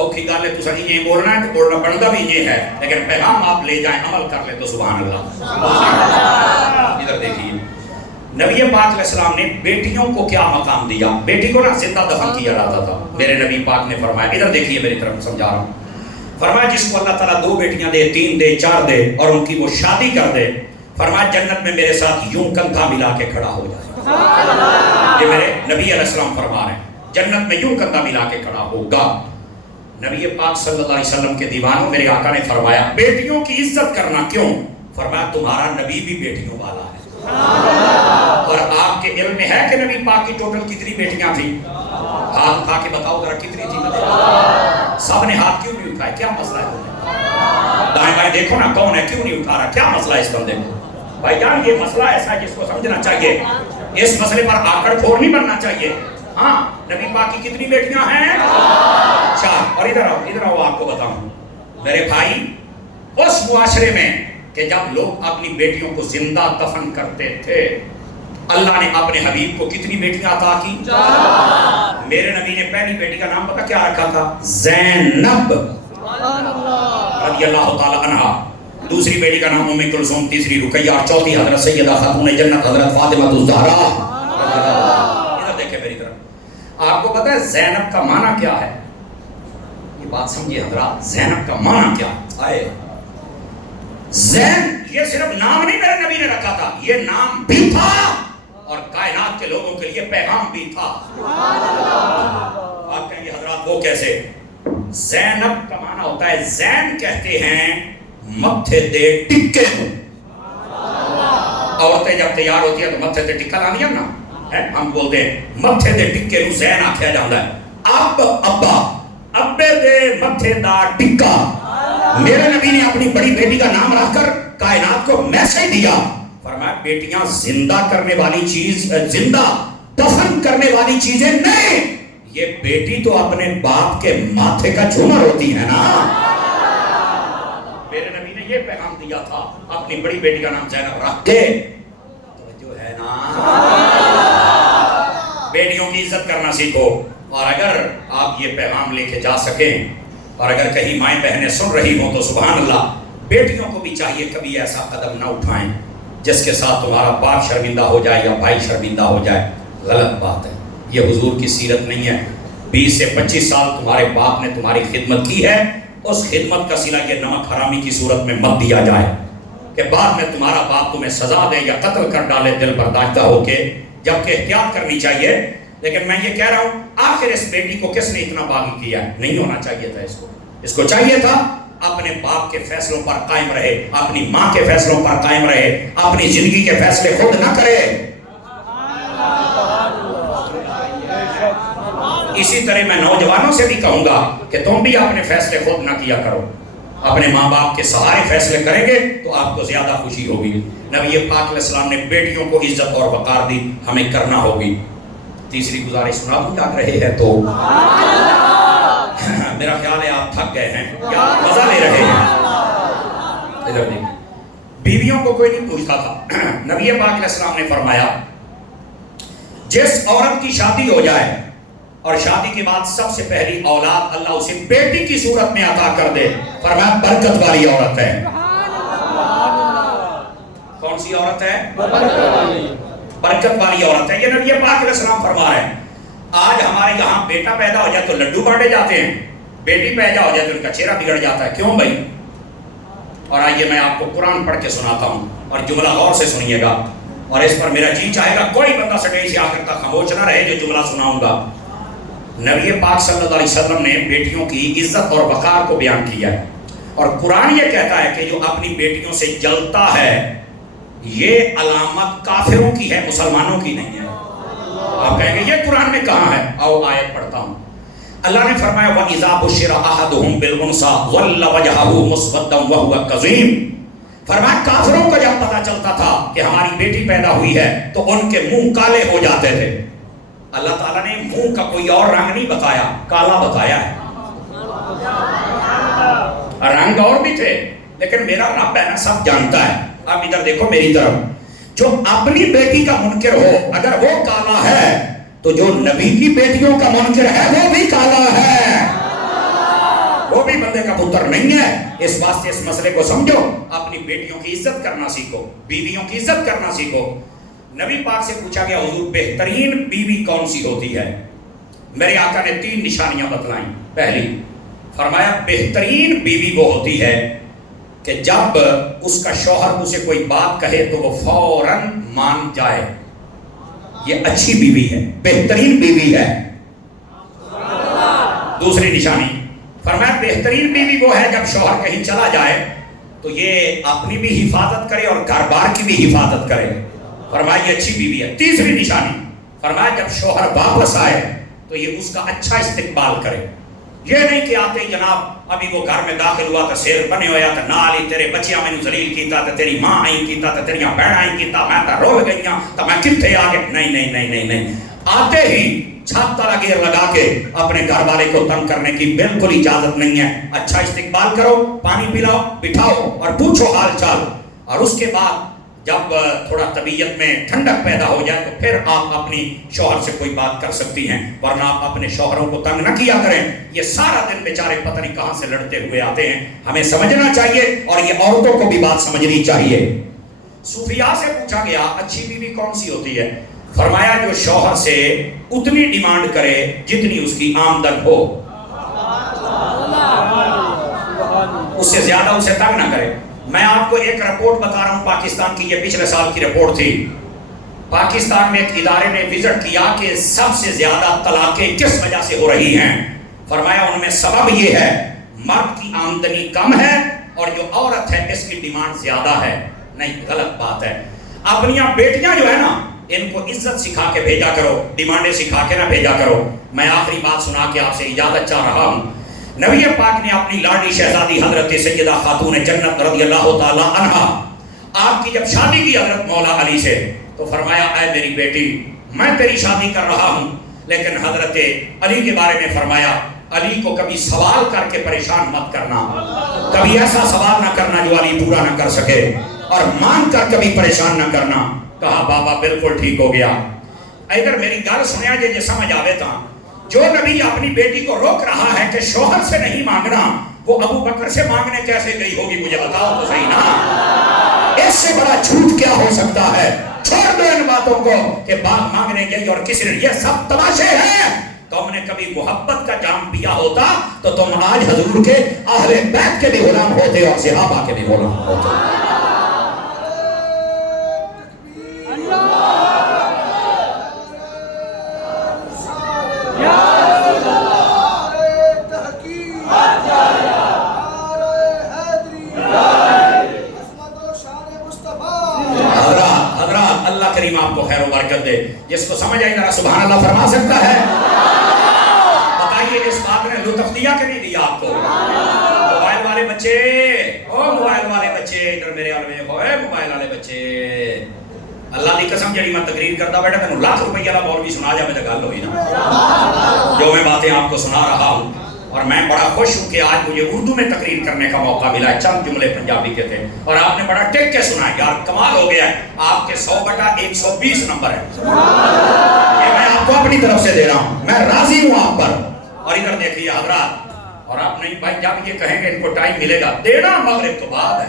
اوکھی گالے تو سنی یہ بولنا ہے تو بولنا بندہ بھی یہ ہے، لیکن پیغام آپ لے جائیں عمل کر لیں تو سبحان اللہ۔ ادھر دیکھیے نبی پاک علیہ السلام نے بیٹیوں کو کیا مقام دیا، بیٹی کو نہ زندہ دفن کیا جاتا تھا، میرے نبی پاک نے فرمایا، ادھر دیکھیے میری طرف سمجھا رہا ہوں، فرمایا جس کو اللہ تعالیٰ 2 بیٹیاں دے، 3 دے، 4 دے اور ان کی وہ شادی کر دے، فرمایا جنت میں میرے ساتھ یوں کندھا ملا کے کھڑا ہو جائے۔ یہ میرے نبی علیہ السلام فرما رہے ہیں. جنت میں یوں کندھا ملا کے کھڑا ہوگا. نبی پاک صلی اللہ علیہ وسلم کے دیوانوں میرے آقا نے فرمایا بیٹیوں کی عزت کرنا کیوں؟ فرمایا تمہارا نبی بھی بیٹیوں والا ہے. اور آپ کے علم میں ہے کہ نبی پاک کی ٹوٹل کتنی بیٹیاں تھیں؟ ہاتھ اٹھا کے بتاؤ ذرا کتنی تھی؟ سب نے ہاتھ کیوں نہیں اٹھائے؟ کیا مسئلہ ہے؟ دائیں بائیں دیکھو نا کون ہے کیوں نہیں اٹھا رہا؟ کیا مسئلہ ہے اس بندے کو؟ بھائی جان یہ مسئلہ ایسا ہے جس کو سمجھنا چاہیے. اس مسئلے پر آکڑ کھور نہیں بننا چاہیے. ہاں نبی پاک کی کتنی بیٹیاں ہیں؟ 4. اور ادھر آؤ آپ کو بتاؤں میرے بھائی، اس معاشرے میں کہ جب لوگ اپنی بیٹیوں کو زندہ دفن کرتے تھے اللہ نے اپنے حبیب کو کتنی بیٹیاں عطا کی؟ 4. میرے نبی نے پہلی بیٹی کا نام پتہ کیا رکھا تھا؟ زینب رضی اللہ تعالی عنہا. دوسری بیٹی کا نام ام کلثوم، تیسری رقیہ، اور چوتھی حضرت سیدہ خاتون جنت حضرت فاطمہ الزہرا. ادھر دیکھیں میری طرف. آپ کو پتہ ہے زینب کا معنی کیا ہے؟ یہ بات سمجھیے حضرات، زینب کا معنی کیا ہے؟ زین یہ صرف نام نہیں میرے نبی نے رکھا تھا، یہ نام بھی تھا اور کائنات کے لوگوں کے لیے پیغام بھی تھا. آپ کہیں گے حضرات وہ کیسے؟ زینب کا معنی ہوتا ہے، زین کہتے ہیں متھے دے ٹکے. عورتیں جب تیار ہوتی ہیں تو متھے دے ٹکا لانی ہے نا، ہم بولتے ہیں متھے دے ٹکے نو زین آکھیا جاندا ہے. اب ابا ابے دے متھے دا ٹکا. میرے نبی نے اپنی بڑی بیٹی کا نام رکھ کر کائنات کو میسج دیا، فرمایا بیٹیاں زندہ کرنے والی چیز، زندہ دفن کرنے والی چیزیں نہیں. یہ بیٹی تو اپنے باپ کے ماتھے کا جھومر ہوتی ہے نا. میرے نبی نے یہ پیغام دیا تھا اپنی بڑی بیٹی کا نام زینب رکھ کے. توجہ ہے نا؟ بیٹیوں کی عزت کرنا سیکھو. اور اگر آپ یہ پیغام لے کے جا سکیں اور اگر کہیں مائیں بہنیں سن رہی ہوں تو سبحان اللہ، بیٹیوں کو بھی چاہیے کبھی ایسا قدم نہ اٹھائیں جس کے ساتھ تمہارا باپ شرمندہ ہو جائے یا بھائی شرمندہ ہو جائے. غلط بات ہے، یہ حضور کی سیرت نہیں ہے. 20 سے 25 سال تمہارے باپ نے تمہاری خدمت کی ہے، اس خدمت کا صلہ یہ نمک حرامی کی صورت میں مت دیا جائے کہ بعد میں تمہارا باپ تمہیں سزا دے یا قتل کر ڈالے دل برداشتہ ہو کے. جبکہ احتیاط کرنی چاہیے. لیکن میں یہ کہہ رہا ہوں آخر اس بیٹی کو کس نے اتنا باغی کیا؟ نہیں ہونا چاہیے تھا اس کو چاہیے تھا اپنے باپ کے فیصلوں پر قائم رہے، اپنی ماں کے فیصلوں پر قائم رہے، اپنی زندگی کے فیصلے خود نہ کرے. اسی طرح میں نوجوانوں سے بھی کہوں گا کہ تم بھی اپنے فیصلے خود نہ کیا کرو. اپنے ماں باپ کے سہارے فیصلے کریں گے تو آپ کو زیادہ خوشی ہوگی. نبی پاک علیہ السلام نے بیٹیوں کو عزت اور وقار دی، ہمیں کرنا ہوگی. تیسری گزارش سنا دوں یاد رہے ہیں تو میرا خیال ہے آپ تھک گئے ہیں یا مزہ لے رہے ہیں. ادھر دیکھیں، بیویوں کو کوئی نہیں پوچھتا تھا. نبی پاک علیہ السلام نے فرمایا جس عورت کی شادی ہو جائے اور شادی کے بعد سب سے پہلی اولاد اللہ اسے بیٹی کی صورت میں عطا کر دے، فرمایا برکت والی عورت ہے. کون سی عورت ہے؟ برکت والی عورت ہے. یہ نبی پاک علیہ السلام فرما رہے ہیں. آج ہمارے یہاں بیٹا پیدا ہو جائے تو لڈو بانٹے جاتے ہیں، بیٹی پیدا ہو جائے تو ان کا چہرہ بگڑ جاتا ہے. کیوں بھائی؟ اور آئیے میں آپ کو قرآن پڑھ کے سناتا ہوں اور جملہ غور سے سنیے گا، اور اس پر میرا جی چاہے گا کوئی بندہ سٹیج سے آخر تک خاموش نہ رہے جو جملہ سناؤں گا. نبی پاک صلی اللہ علیہ وسلم نے بیٹیوں کی عزت اور وقار کو بیان کیا ہے، اور قرآن یہ کہتا ہے کہ جو اپنی بیٹیوں سے جلتا ہے یہ علامت کافروں کی ہے، مسلمانوں کی نہیں ہے. آپ کہیں گے یہ قرآن میں کہاں ہے؟ آؤ آیت پڑھتا ہوں. اللہ نے فرمایا وَإِذَا بُشِّرَ أَحَدُهُم بِالْأُنثَىٰ ظَلَّ وَجْهُهُ مُسْوَدًّا وَهُوَ كَظِيمٌ. فرمایا کافروں کو جب پتہ چلتا تھا کہ ہماری بیٹی پیدا ہوئی ہے تو ان کے منہ کالے ہو جاتے تھے. اللہ تعالیٰ نے منہ کا کوئی اور رنگ نہیں بتایا، کالا بتایا ہے. رنگ اور بھی تھے لیکن میرا رب ہے نا سب جانتا ہے. اب ادھر دیکھو میری طرف، جو اپنی بیٹی کا منکر ہو اگر وہ کالا ہے تو جو نبی کی بیٹیوں کا منکر ہے وہ بھی کالا ہے، وہ بھی بندے کا پتر نہیں ہے. اس واسطے اس مسئلے کو سمجھو، اپنی بیٹیوں کی عزت کرنا سیکھو، بیویوں کی عزت کرنا سیکھو. نبی پاک سے پوچھا گیا حضور بہترین بیوی کون سی ہوتی ہے؟ میرے آقا نے 3 نشانیاں بتلائیں. پہلی فرمایا بہترین بیوی وہ ہوتی ہے کہ جب اس کا شوہر اسے کوئی بات کہے تو وہ فوراً مان جائے. یہ اچھی بیوی ہے، بہترین بیوی ہے۔ دوسری نشانی فرمایا بہترین بیوی وہ ہے جب شوہر کہیں چلا جائے تو یہ اپنی بھی حفاظت کرے اور گھر بار کی بھی حفاظت کرے، فرمایا یہ اچھی بیوی ہے۔ تیسری نشانی فرمایا جب شوہر واپس آئے تو یہ اس کا اچھا استقبال کرے، یہ نہیں کہ آتے ہی جناب ابھی وہ گھر میں داخل ہوا تو سیر بنے ہویا تو نالی تیرے بچیاں میں ذلیل کیتا تو تیری ماں آئی کیتا تو تیریاں بہن آئی کیتا میں تو رو گئیاں تو میں کتنے آگے، نہیں نہیں نہیں نہیں نہیں، آتے ہی چھاپتا گیر لگا کے اپنے گھر والے کو تنگ کرنے کی بالکل اجازت نہیں ہے۔ اچھا استقبال کرو، پانی پلاؤ، بٹھاؤ اور پوچھو حال چال، اور اس کے بعد جب تھوڑا طبیعت میں ٹھنڈک پیدا ہو جائے تو پھر آپ اپنی شوہر سے کوئی بات کر سکتی ہیں، ورنہ آپ اپنے شوہروں کو تنگ نہ کیا کریں، یہ سارا دن بیچارے پتہ نہیں کہاں سے لڑتے ہوئے آتے ہیں۔ ہمیں سمجھنا چاہیے اور یہ عورتوں کو بھی بات سمجھنی چاہیے۔ صوفیاء سے پوچھا گیا اچھی بیوی کون سی ہوتی ہے؟ فرمایا جو شوہر سے اتنی ڈیمانڈ کرے جتنی اس کی آمدن ہو، اس سے زیادہ اسے تنگ نہ کرے۔ میں آپ کو ایک رپورٹ بتا رہا ہوں پاکستان کی، یہ پچھلے سال کی رپورٹ تھی۔ پاکستان میں ایک ادارے نے وزٹ کیا کہ سب سے زیادہ طلاقیں کس وجہ سے ہو رہی ہیں، فرمایا ان میں سبب یہ ہے مرد کی آمدنی کم ہے اور جو عورت ہے اس کی ڈیمانڈ زیادہ ہے۔ نہیں، غلط بات ہے۔ اپنیاں بیٹیاں جو ہے نا ان کو عزت سکھا کے بھیجا کرو، ڈیمانڈیں سکھا کے نہ بھیجا کرو۔ میں آخری بات سنا کے آپ سے اجازت چاہ رہا ہوں۔ نبی پاک نے اپنی لاڈلی شہزادی حضرت سیدہ خاتون جنت رضی اللہ تعالی عنہا، آپ کی جب شادی کی حضرت مولا علی سے، تو فرمایا اے میری بیٹی میں تیری شادی کر رہا ہوں، لیکن حضرت علی کے بارے میں فرمایا علی کو کبھی سوال کر کے پریشان مت کرنا، کبھی ایسا سوال نہ کرنا جو علی پورا نہ کر سکے، اور مانگ کر کبھی پریشان نہ کرنا۔ کہا بابا بالکل ٹھیک ہو گیا۔ ادھر میری گل سنیا جے سمجھ آوے تا، جو نبی اپنی بیٹی کو روک رہا ہے کہ شوہر سے نہیں مانگنا، وہ ابو بکر سے مانگنے کیسے گئی ہوگی؟ مجھے بتاؤ تو صحیح نا، اس سے بڑا جھوٹ کیا ہو سکتا ہے؟ چھوڑ دو ان باتوں کو کہ باپ مانگنے گئی اور کسی نے، یہ سب تماشے ہیں۔ تم نے کبھی محبت کا جام پیا ہوتا تو تم آج حضور کے اہل بیت کے بھی غلام ہوتے اور صحابہ کے بھی غلام ہوتے۔ کریم آپ کو خیر و برکت دے۔ جس کو سمجھ آئی ذرا سبحان اللہ فرما سکتا ہے؟ بتائیے اس بات نے لطف دیا کہ نہیں دیا آپ کو؟ موبائل والے بچے، او موبائل والے بچے ادھر میرے والے میں ہوئے، موبائل والے بچے، اللہ دی قسم جڑی میں تقریر کرتا بیٹھا تینوں لاکھ روپیہ والا مولوی سنا جا، میں تو گل ہوئی نا جو میں باتیں آپ کو سنا رہا ہوں۔ اور میں بڑا خوش ہوں کہ آج مجھے اردو میں تقریر کرنے کا موقع ملا ہے، چند جملے پنجابی کے تھے اور آپ نے بڑا ٹیک کے سنا ہے، یار کمال ہو گیا ہے، آپ کے 100/120 نمبر ہے، یہ میں آپ کو اپنی طرف سے دے رہا ہوں، میں راضی ہوں آپ پر۔ اور ادھر دیکھیے حضرات، اور آپ نہیں بھائی جب یہ کہیں گے ان کو ٹائم ملے گا، دینا مغرب تو بعد ہے،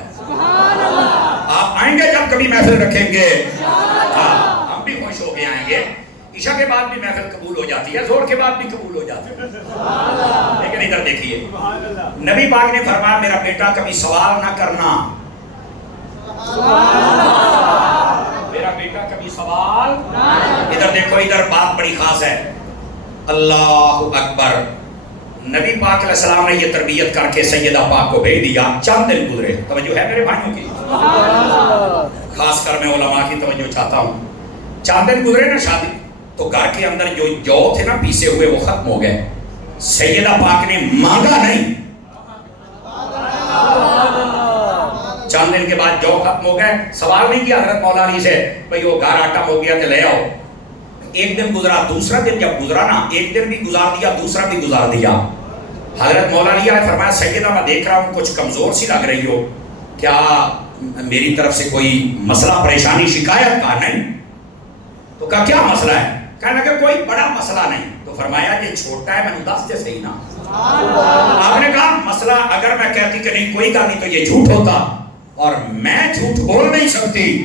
آپ آئیں گے جب کبھی محفل رکھیں گے، ہم بھی خوش ہو کے آئیں گے۔ عشاء کے بعد بھی محفل قبول ہو جاتی ہے، زور کے بعد بھی قبول ہو جاتی ہے، لیکن ادھر دیکھیے نبی پاک نے فرمایا میرا بیٹا کبھی سوال نہ کرنا، میرا بیٹا کبھی سوال، ادھر دیکھو ادھر بات بڑی خاص ہے، اللہ اکبر۔ نبی پاک علیہ السلام نے یہ تربیت کر کے سیدہ پاک کو بھیج دیا، چند دن گزرے، توجہ ہے میرے بھائیوں کی، خاص کر میں علماء کی توجہ چاہتا ہوں، چند دن گزرے نا شادی، تو گھر کے اندر جو جو تھے نا پیسے ہوئے وہ ختم ہو گئے، سیدہ پاک نے مانگا نہیں، چند دن کے بعد جو ختم ہو گئے، سوال نہیں کیا حضرت مولا علی سے بھئی وہ گھر آٹا ہو گیا تو لے آؤ۔ ایک دن گزرا، دوسرا دن جب گزرا نا، ایک دن بھی گزار دیا، دوسرا بھی گزار دیا، حضرت مولا علی نے فرمایا سیدہ میں دیکھ رہا ہوں کچھ کمزور سی لگ رہی ہو، کیا میری طرف سے کوئی مسئلہ پریشانی شکایت کا؟ نہیں۔ تو کہا کیا مسئلہ ہے؟ کہنے لگا کوئی بڑا مسئلہ نہیں، تو فرمایا یہ چھوٹا ہے میں نے دس دے صحیح نا۔ آپ نے کہا مسئلہ اگر میں کہتی کہ نہیں کوئی گل نہیں تو یہ جھوٹ ہوتا، اور میں جھوٹ بول نہیں سکتی،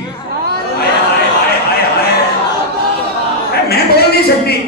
میں بول نہیں سکتی،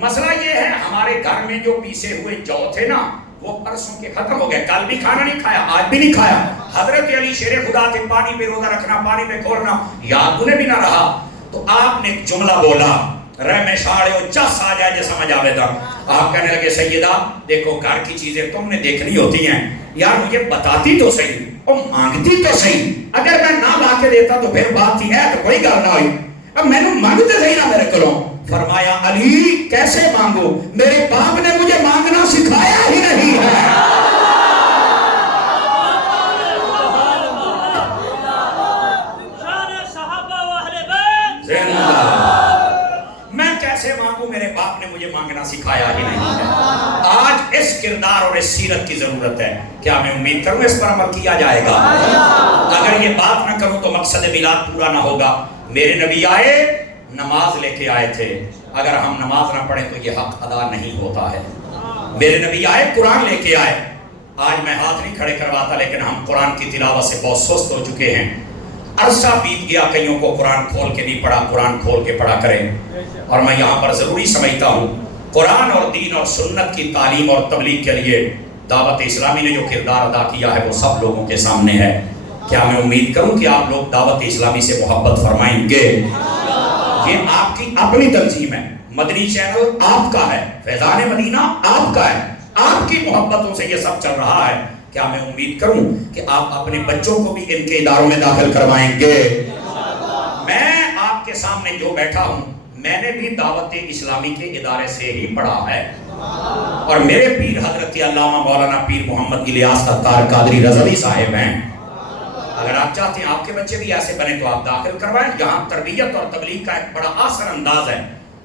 مسئلہ یہ ہے ہمارے گھر میں جو پیسے ہوئے جو تھے نا وہ پرسوں کے ختم ہو گئے، کل بھی کھانا نہیں کھایا، آج بھی نہیں کھایا، حضرت علی شیر خدا تھے، پانی پہ روزہ رکھنا، پانی پہ کھولنا یاد انہیں بھی نہ رہا، تو آپ نے ایک جملہ بولا رہ میں شاڑے ہو چس آ جائے جیسا سمجھ آوے تھا. آپ کہنے لگے سیدہ دیکھو گھر کی چیزیں تم نے دیکھنی ہوتی ہیں, یار مجھے بتاتی تو صحیح اور مانگتی تو صحیح, اگر میں نہ لا کے دیتا تو پھر بات تھی ہے تو کوئی گل نہ ہوئی, اب میں نے مانگتے صحیح نہ میرے کو. فرمایا علی کیسے مانگو, میرے باپ نے مجھے مانگنا سکھایا ہی نہیں ہے. میں کیسے مانگوں, میرے باپ نے مجھے مانگنا سکھایا ہی نہیں ہے. آج اس کردار اور اس سیرت کی ضرورت ہے. کیا میں امید کروں اس پر عمل کیا جائے گا؟ اگر یہ بات نہ کروں تو مقصد میلاد پورا نہ ہوگا. میرے نبی آئے نماز لے کے آئے تھے, اگر ہم نماز نہ پڑھیں تو یہ حق ادا نہیں ہوتا ہے. میرے نبی آئے قرآن لے کے آئے. آج میں ہاتھ نہیں کھڑے کرواتا لیکن ہم قرآن کی تلاوت سے بہت سست ہو چکے ہیں. عرصہ بیت گیا کئیوں کو قرآن کھول کے نہیں پڑھا, قرآن کھول کے پڑھا کریں. اور میں یہاں پر ضروری سمجھتا ہوں قرآن اور دین اور سنت کی تعلیم اور تبلیغ کے لیے دعوت اسلامی نے جو کردار ادا کیا ہے وہ سب لوگوں کے سامنے ہے. کیا میں امید کروں کہ آپ لوگ دعوت اسلامی سے محبت فرمائیں گے؟ یہ آپ کی اپنی تنظیم ہے, مدنی چینل آپ کا ہے, فیضان مدینہ آپ کا ہے, آپ کی محبتوں سے یہ سب چل رہا ہے. کیا میں امید کروں کہ آپ اپنے بچوں کو بھی ان کے اداروں میں داخل کروائیں گے؟ میں آپ کے سامنے جو بیٹھا ہوں میں نے بھی دعوت اسلامی کے ادارے سے ہی پڑھا ہے, اور میرے پیر حضرت علامہ مولانا پیر محمد الیاس عطار قادری رضوی صاحب ہیں. اگر آپ چاہتے ہیں آپ کے بچے بھی ایسے بنے تو آپ داخل کروائیں. یہاں تربیت اور تبلیغ کا ایک بڑا آسان انداز ہے.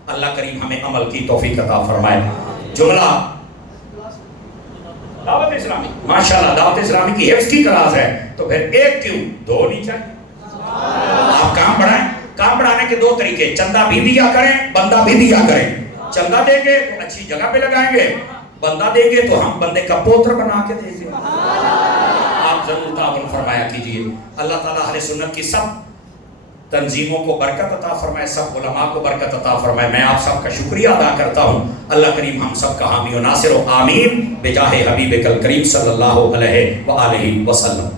اللہ کریم ہمیں عمل کی توفیق عطا فرمائے. جملہ دعوت اسلامی ماشاءاللہ دعوت اسلامی کی حفظ کی کلاس ہے تو پھر ایک کیوں دو نہیں چاہیے. آپ کام بڑھائیں, کام بڑھانے کے دو طریقے, چندہ بھی دیا کریں, بندہ بھی دیا کریں. چندہ دیں گے تو اچھی جگہ پہ لگائیں گے, بندہ دیں گے تو ہم بندے کا پوتر بنا کے دیں گے. آپ ضرور تعاون فرمایا کیجئے. اللہ تعالیٰ اہل سنت کی سب تنظیموں کو برکت عطا فرمائے, سب علماء کو برکت عطا فرمائے. میں آپ سب کا شکریہ ادا کرتا ہوں. اللہ کریم ہم سب کا حامی و ناصر و آمین بجاہ حبیب الکریم صلی اللہ علیہ وآلہ وسلم.